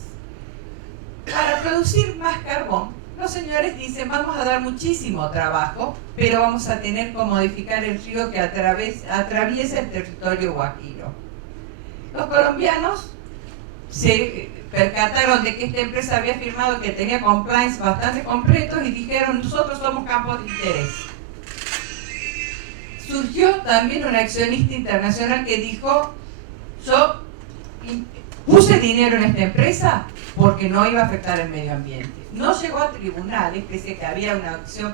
Para producir más carbón, los señores dicen, vamos a dar muchísimo trabajo, pero vamos a tener que modificar el río que atraviesa el territorio guajiro. Los colombianos se percataron de que esta empresa había firmado que tenía compliance bastante completos y dijeron, nosotros somos campos de interés. Surgió también un accionista internacional que dijo, yo puse dinero en esta empresa porque no iba a afectar el medio ambiente. No llegó a tribunales, pese a que había una acción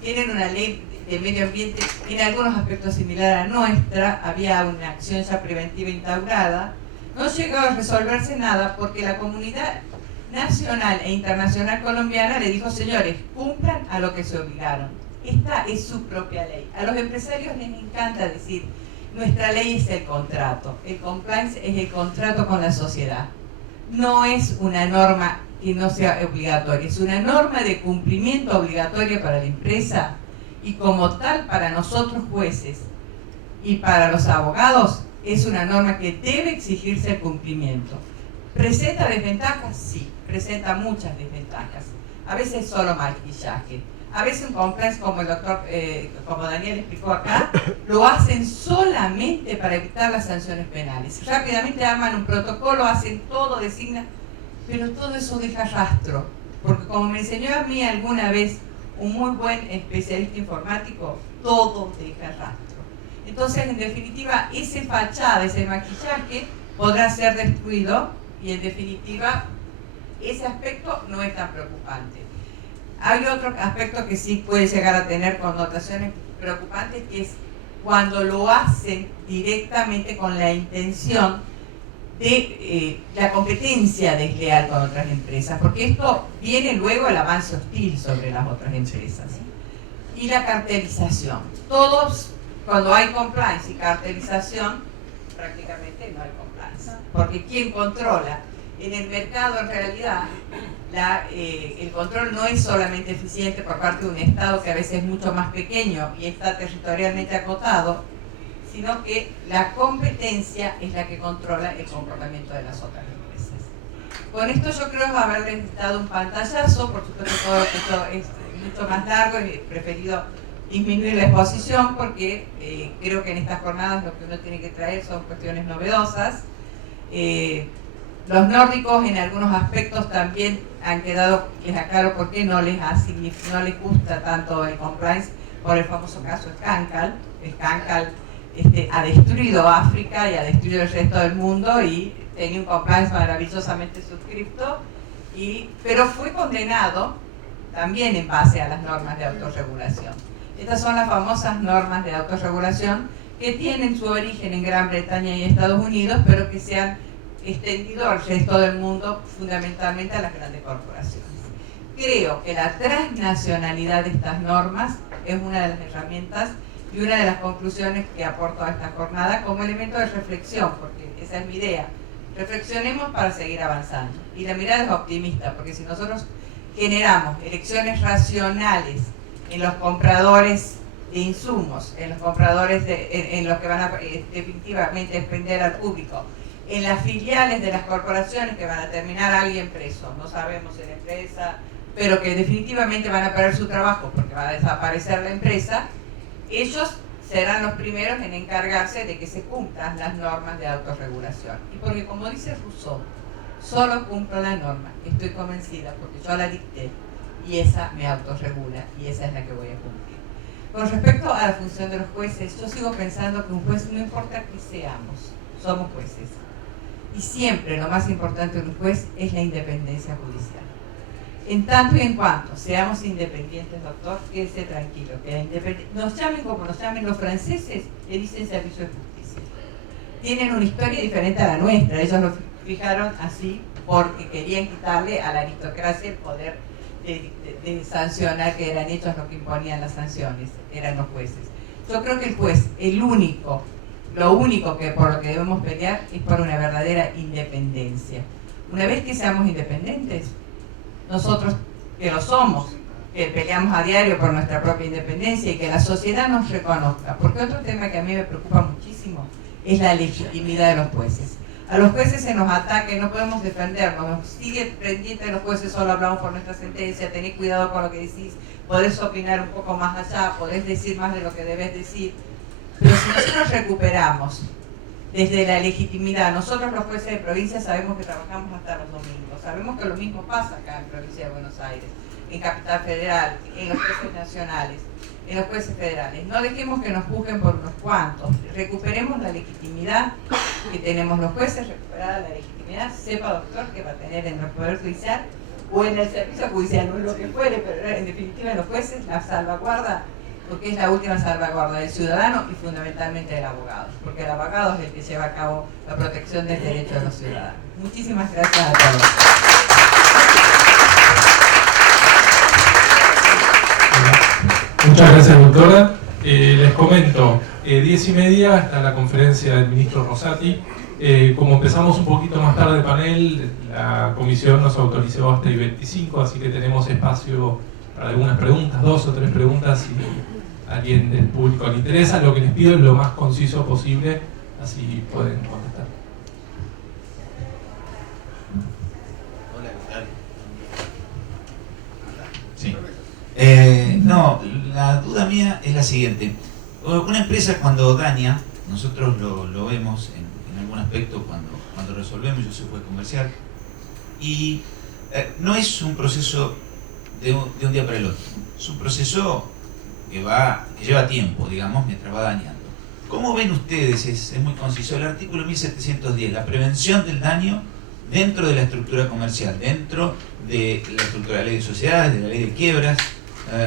tienen una ley de medio ambiente en algunos aspectos similar a nuestra, había una acción ya preventiva instaurada. No llegó a resolverse nada porque la comunidad nacional e internacional colombiana le dijo, señores, cumplan a lo que se obligaron. Esta es su propia ley. A los empresarios les encanta decir, nuestra ley es el contrato. El compliance es el contrato con la sociedad. No es una norma que no sea obligatoria, es una norma de cumplimiento obligatoria para la empresa, y como tal para nosotros jueces y para los abogados es una norma que debe exigirse el cumplimiento. ¿Presenta desventajas? Sí, presenta muchas desventajas. A veces solo maquillaje. A veces un compliance, como el doctor, como Daniel explicó acá, lo hacen solamente para evitar las sanciones penales. Rápidamente arman un protocolo, hacen todo, designan, pero todo eso deja rastro. Porque como me enseñó a mí alguna vez un muy buen especialista informático, todo deja rastro. Entonces, en definitiva, ese fachada, ese maquillaje podrá ser destruido y en definitiva ese aspecto no es tan preocupante. Hay otro aspecto que sí puede llegar a tener connotaciones preocupantes, que es cuando lo hacen directamente con la intención de la competencia desleal con otras empresas, porque esto viene luego el avance hostil sobre las otras empresas. Y la cartelización. Todos, cuando hay compliance y cartelización, prácticamente no hay compliance, porque ¿quién controla? En el mercado, en realidad, el control no es solamente eficiente por parte de un Estado que a veces es mucho más pequeño y está territorialmente acotado, sino que la competencia es la que controla el comportamiento de las otras empresas. Con esto yo creo haberles dado un pantallazo, por supuesto todo esto es mucho más largo y he preferido disminuir la exposición porque creo que en estas jornadas lo que uno tiene que traer son cuestiones novedosas. Los nórdicos en algunos aspectos también han quedado, les aclaro por qué no les gusta tanto el compliance, por el famoso caso Scankal. Scankal ha destruido África y ha destruido el resto del mundo y tenía un compliance maravillosamente suscripto, pero fue condenado también en base a las normas de autorregulación. Estas son las famosas normas de autorregulación que tienen su origen en Gran Bretaña y Estados Unidos, pero que se han extendido al resto del mundo, fundamentalmente a las grandes corporaciones. Creo que la transnacionalidad de estas normas es una de las herramientas y una de las conclusiones que aporto a esta jornada como elemento de reflexión, porque esa es mi idea. Reflexionemos para seguir avanzando. Y la mirada es optimista, porque si nosotros generamos elecciones racionales en los compradores de insumos, en los compradores en los que van a definitivamente expender al público, en las filiales de las corporaciones que van a terminar alguien preso, no sabemos en la empresa, pero que definitivamente van a perder su trabajo porque va a desaparecer la empresa, ellos serán los primeros en encargarse de que se cumplan las normas de autorregulación. Y porque, como dice Rousseau, solo cumplo la norma, estoy convencida porque yo la dicté y esa me autorregula y esa es la que voy a cumplir. Con respecto a la función de los jueces, yo sigo pensando que un juez, no importa que seamos, somos jueces. Y siempre lo más importante de un juez es la independencia judicial. En tanto y en cuanto seamos independientes, doctor, quédese tranquilo, que nos llamen como nos llamen los franceses, le dicen servicio de justicia. Tienen una historia diferente a la nuestra, ellos lo fijaron así porque querían quitarle a la aristocracia el poder de sancionar, que eran ellos los que imponían las sanciones, eran los jueces. Yo creo que el juez, lo único que por lo que debemos pelear es por una verdadera independencia. Una vez que seamos independientes, nosotros que lo somos, que peleamos a diario por nuestra propia independencia y que la sociedad nos reconozca, porque otro tema que a mí me preocupa muchísimo es la legitimidad de los jueces. A los jueces se nos ataca y no podemos defendernos, nos sigue pendiente de los jueces, solo hablamos por nuestra sentencia, tened cuidado con lo que decís, podés opinar un poco más allá, podés decir más de lo que debes decir, pero si nosotros recuperamos desde la legitimidad, nosotros los jueces de provincia sabemos que trabajamos hasta los domingos, sabemos que lo mismo pasa acá en provincia de Buenos Aires, en Capital Federal, en los jueces nacionales, en los jueces federales. No dejemos que nos juzguen por unos cuantos, recuperemos la legitimidad que tenemos los jueces, recuperada la legitimidad, sepa, doctor, que va a tener en el Poder Judicial o en el Servicio Judicial, no es lo que fuere, pero en definitiva en los jueces la salvaguarda, porque es la última salvaguarda del ciudadano y fundamentalmente del abogado, porque el abogado es el que lleva a cabo la protección del derecho de los ciudadanos. Muchísimas gracias a todos. Muchas gracias, doctora. Les comento, 10:30 está la conferencia del ministro Rosati. Como empezamos un poquito más tarde el panel, la comisión nos autorizó hasta el 25, así que tenemos espacio para algunas preguntas, 2 o 3 preguntas, si a alguien del público le interesa. Lo que les pido es lo más conciso posible, así pueden contestar. Hola, ¿qué tal? Sí. No, la duda mía es la siguiente. Una empresa cuando daña, nosotros lo vemos en algún aspecto cuando resolvemos, yo soy juez comercial, y no es un proceso de un día para el otro, es un proceso que lleva tiempo, digamos, mientras va dañando. ¿Cómo ven ustedes, es muy conciso, el artículo 1710, la prevención del daño dentro de la estructura comercial, dentro de la estructura de la ley de sociedades, de la ley de quiebras?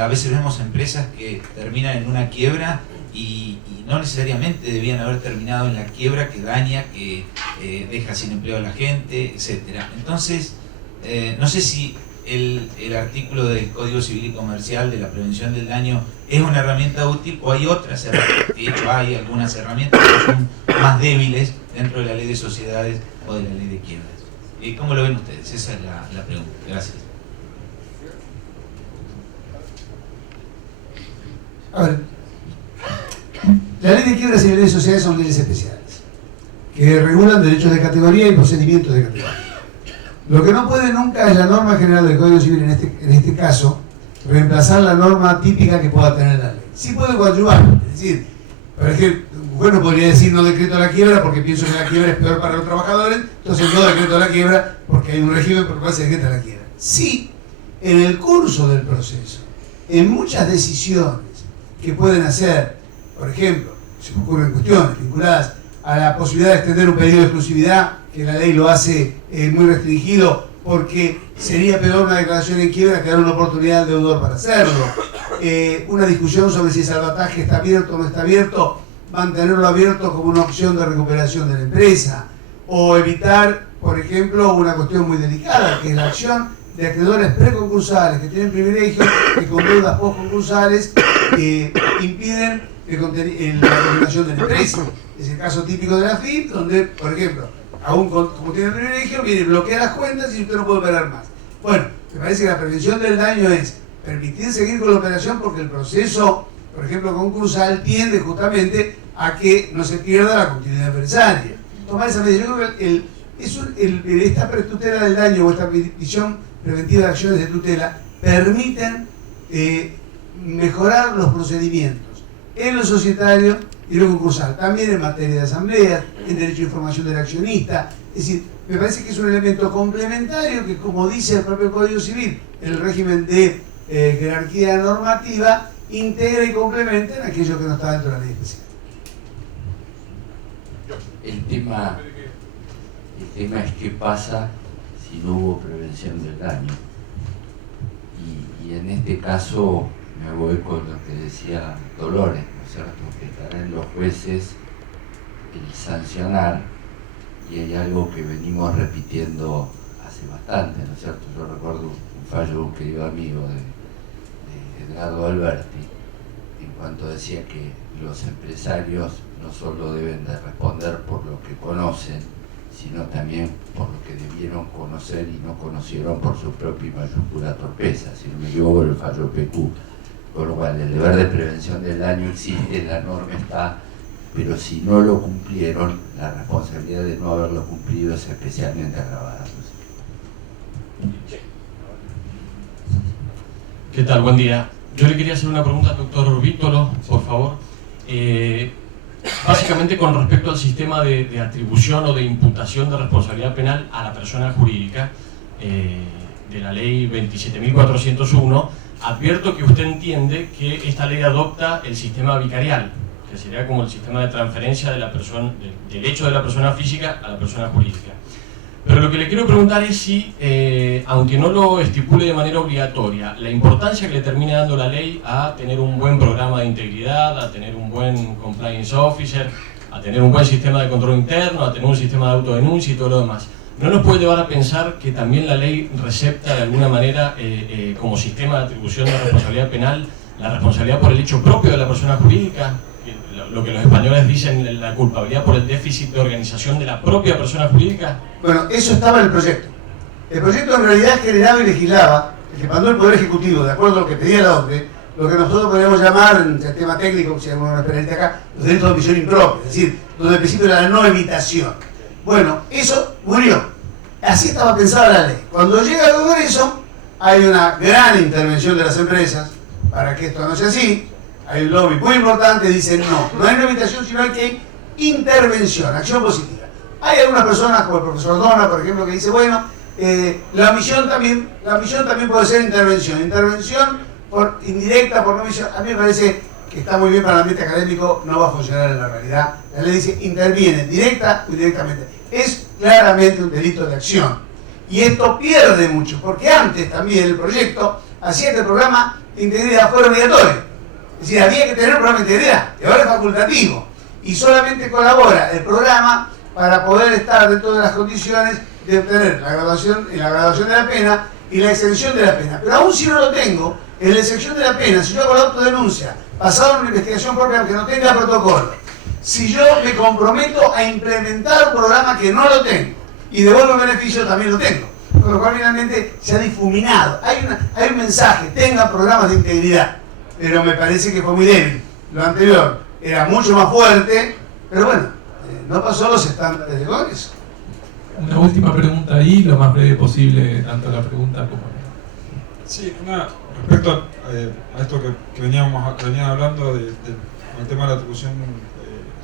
A veces vemos empresas que terminan en una quiebra y no necesariamente debían haber terminado en la quiebra, que daña, que deja sin empleo a la gente, etc. Entonces, no sé si el artículo del Código Civil y Comercial de la prevención del daño es una herramienta útil o hay otras herramientas. De hecho, hay algunas herramientas que son más débiles dentro de la ley de sociedades o de la ley de quiebras. ¿Cómo lo ven ustedes? Esa es la pregunta. Gracias. A ver, la ley de quiebras y la ley de sociedades son leyes especiales que regulan derechos de categoría y procedimientos de categoría. Lo que no puede nunca es la norma general del Código Civil, en este caso, reemplazar la norma típica que pueda tener la ley. Sí puede coadyuvar, es decir, por ejemplo, mujer no podría decir no decreto la quiebra porque pienso que la quiebra es peor para los trabajadores, entonces no decreto la quiebra porque hay un régimen por el cual se decreta la quiebra. Sí, en el curso del proceso, en muchas decisiones que pueden hacer, por ejemplo, se me ocurren cuestiones vinculadas a la posibilidad de extender un periodo de exclusividad, que la ley lo hace muy restringido porque sería peor una declaración en quiebra que dar una oportunidad al deudor para hacerlo. Una discusión sobre si el salvataje está abierto o no está abierto, mantenerlo abierto como una opción de recuperación de la empresa, o evitar, por ejemplo, una cuestión muy delicada, que es la acción de acreedores preconcursales que tienen privilegios que con deudas postconcursales impiden la continuación de la empresa. Es el caso típico de la FIP, donde, por ejemplo, aún como tiene privilegio, viene y bloquea las cuentas y usted no puede operar más. Bueno, me parece que la prevención del daño es permitir seguir con la operación porque el proceso, por ejemplo, concursal tiende justamente a que no se pierda la continuidad empresaria. Tomar esa medida. Yo creo que esta pretutela del daño o esta visión preventiva de acciones de tutela permiten mejorar los procedimientos en lo societario y lo concursal, también en materia de asambleas, en derecho a información del accionista. Es decir, me parece que es un elemento complementario que, como dice el propio Código Civil, el régimen de jerarquía normativa integra y complementa en aquello que no está dentro de la ley especial. El tema es qué pasa si no hubo prevención del daño. Y en este caso me voy con lo que decía Dolores, ¿no es cierto? Que estará en los jueces el sancionar, y hay algo que venimos repitiendo hace bastante, ¿no es cierto? Yo recuerdo un fallo de un querido amigo de Edgardo Alberti, en cuanto decía que los empresarios no solo deben de responder por lo que conocen, sino también por lo que debieron conocer y no conocieron por su propia y mayúscula torpeza, si no me equivoco, el fallo PQ. Por lo cual el deber de prevención del daño existe, la norma está, pero si no lo cumplieron, la responsabilidad de no haberlo cumplido es especialmente agravada. ¿Qué tal? Buen día. Yo le quería hacer una pregunta al doctor Vítolo, por favor. Básicamente con respecto al sistema de atribución o de imputación de responsabilidad penal a la persona jurídica de la ley 27.401, advierto que usted entiende que esta ley adopta el sistema vicarial, que sería como el sistema de transferencia de la persona, del hecho de la persona física a la persona jurídica. Pero lo que le quiero preguntar es si, aunque no lo estipule de manera obligatoria, la importancia que le termina dando la ley a tener un buen programa de integridad, a tener un buen compliance officer, a tener un buen sistema de control interno, a tener un sistema de autodenuncia y todo lo demás, ¿no nos puede llevar a pensar que también la ley recepta de alguna manera, como sistema de atribución de responsabilidad penal, la responsabilidad por el hecho propio de la persona jurídica? Lo que los españoles dicen, la culpabilidad por el déficit de organización de la propia persona jurídica. Bueno, eso estaba en el proyecto. El proyecto en realidad generaba y legislaba, el que mandó el Poder Ejecutivo, de acuerdo a lo que pedía la OCDE, lo que nosotros podríamos llamar, en el tema técnico, si hay alguna experiencia acá, los delitos de omisión impropia, es decir, donde el principio era la no evitación. Bueno, eso murió. Así estaba pensada la ley. Cuando llega al Congreso, hay una gran intervención de las empresas para que esto no sea así. Hay un lobby muy importante, dicen no hay invitación, sino hay que intervención, acción positiva. Hay algunas personas, como el profesor Dona, por ejemplo, que dice, bueno, la omisión también puede ser intervención por indirecta, por no omisión. A mí me parece que está muy bien para el ambiente académico, no va a funcionar en la realidad. La ley dice interviene, directa o indirectamente. Es claramente un delito de acción. Y esto pierde mucho, porque antes también el proyecto hacía que el programa de integridad fuera obligatorio. Es decir, había que tener un programa de integridad, y ahora es facultativo. Y solamente colabora el programa para poder estar dentro de las condiciones de obtener la graduación de la pena y la exención de la pena. Pero aún si no lo tengo, en la exención de la pena, si yo hago la autodenuncia, basado en una investigación propia aunque no tenga protocolo, si yo me comprometo a implementar un programa que no lo tengo y devuelvo el beneficio, también lo tengo. Con lo cual finalmente se ha difuminado. Hay un mensaje, tengan programas de integridad. Pero me parece que fue muy débil. Lo anterior era mucho más fuerte, pero bueno, no pasó los estándares de Congreso. Una última pregunta ahí, lo más breve posible, tanto la pregunta como Sí, respecto a esto que venían hablando del tema de la atribución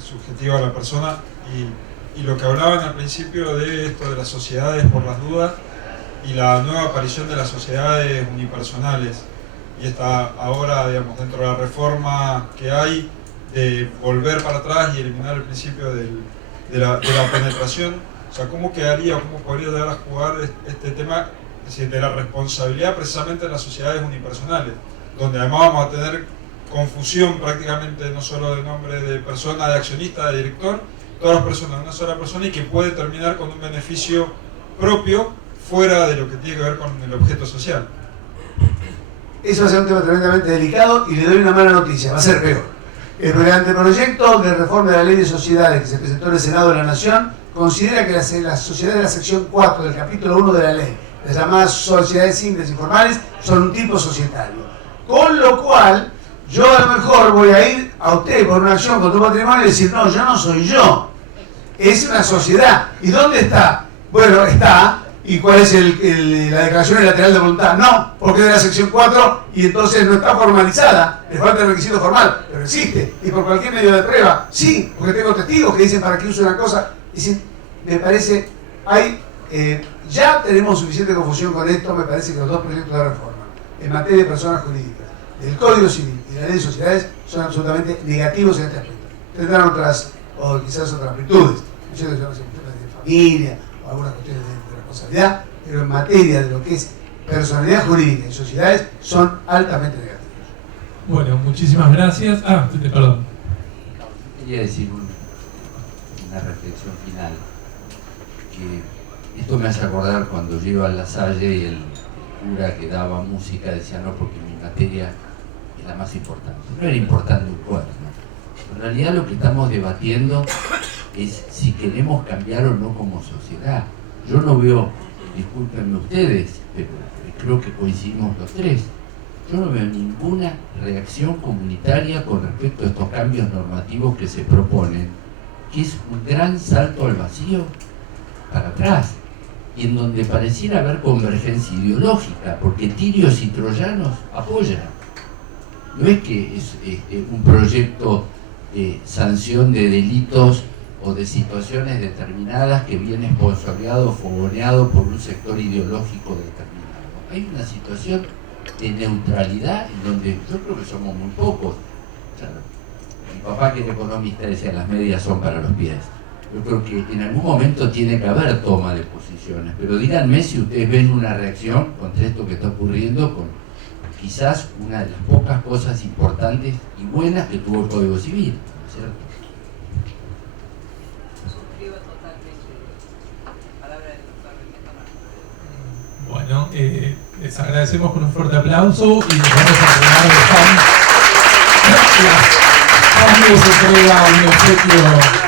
subjetiva a la persona y lo que hablaban al principio de esto de las sociedades por las dudas y la nueva aparición de las sociedades unipersonales y esta ahora, digamos, dentro de la reforma que hay de volver para atrás y eliminar el principio de la penetración, o sea, ¿cómo quedaría o cómo podría llegar a jugar este tema, es decir, de la responsabilidad precisamente de las sociedades unipersonales, donde además vamos a tener confusión prácticamente no solo de nombre de persona, de accionista, de director, todas las personas de una sola persona y que puede terminar con un beneficio propio fuera de lo que tiene que ver con el objeto social? Eso va a ser un tema tremendamente delicado y le doy una mala noticia, va a ser peor. El anteproyecto de reforma de la ley de sociedades que se presentó en el Senado de la Nación considera que las sociedades de la sección 4 del capítulo 1 de la ley, las llamadas sociedades simples y formales, son un tipo societario. Con lo cual, yo a lo mejor voy a ir a usted por una acción con tu patrimonio y decir, no, yo no soy yo. Es una sociedad. ¿Y dónde está? Bueno, está. ¿Y cuál es la declaración unilateral de voluntad? No, porque es de la sección 4 y entonces no está formalizada. Le falta el requisito formal, pero existe. Y por cualquier medio de prueba, sí, porque tengo testigos que dicen para qué uso una cosa. Dicen, me parece, ya tenemos suficiente confusión con esto, me parece que los dos proyectos de reforma en materia de personas jurídicas, del Código Civil y de la Ley de Sociedades, son absolutamente negativos en este aspecto. Tendrán otras, o quizás otras virtudes, muchas veces de familia, o algunas cuestiones de responsabilidad, pero en materia de lo que es personalidad jurídica y sociedades, son altamente negativos. Bueno, muchísimas gracias. Perdón. Quería decir una reflexión final, que esto me hace acordar cuando yo iba a La Salle y el cura que daba música decía, no, porque mi materia es la más importante. No era importante un cuerno. En realidad lo que estamos debatiendo es si queremos cambiar o no como sociedad. Yo no veo, discúlpenme ustedes, pero creo que coincidimos los tres, yo no veo ninguna reacción comunitaria con respecto a estos cambios normativos que se proponen, que es un gran salto al vacío para atrás, y en donde pareciera haber convergencia ideológica, porque tirios y troyanos apoyan. No es que es un proyecto de sanción de delitos o de situaciones determinadas que viene esponsoreado o fogoneado por un sector ideológico determinado. Hay una situación de neutralidad en donde yo creo que somos muy pocos. O sea, mi papá, que era economista, decía las medias son para los pies. Yo creo que en algún momento tiene que haber toma de posiciones, pero díganme si ustedes ven una reacción contra esto que está ocurriendo con quizás una de las pocas cosas importantes y buenas que tuvo el Código Civil, ¿cierto? Suscribo totalmente la palabra del doctor René Tomás. Bueno, les agradecemos con un fuerte aplauso y les vamos a entregar de FAM. FAM les entrega un obsequio.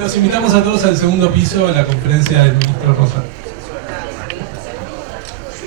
Los invitamos a todos al segundo piso a la conferencia del ministro Rosa.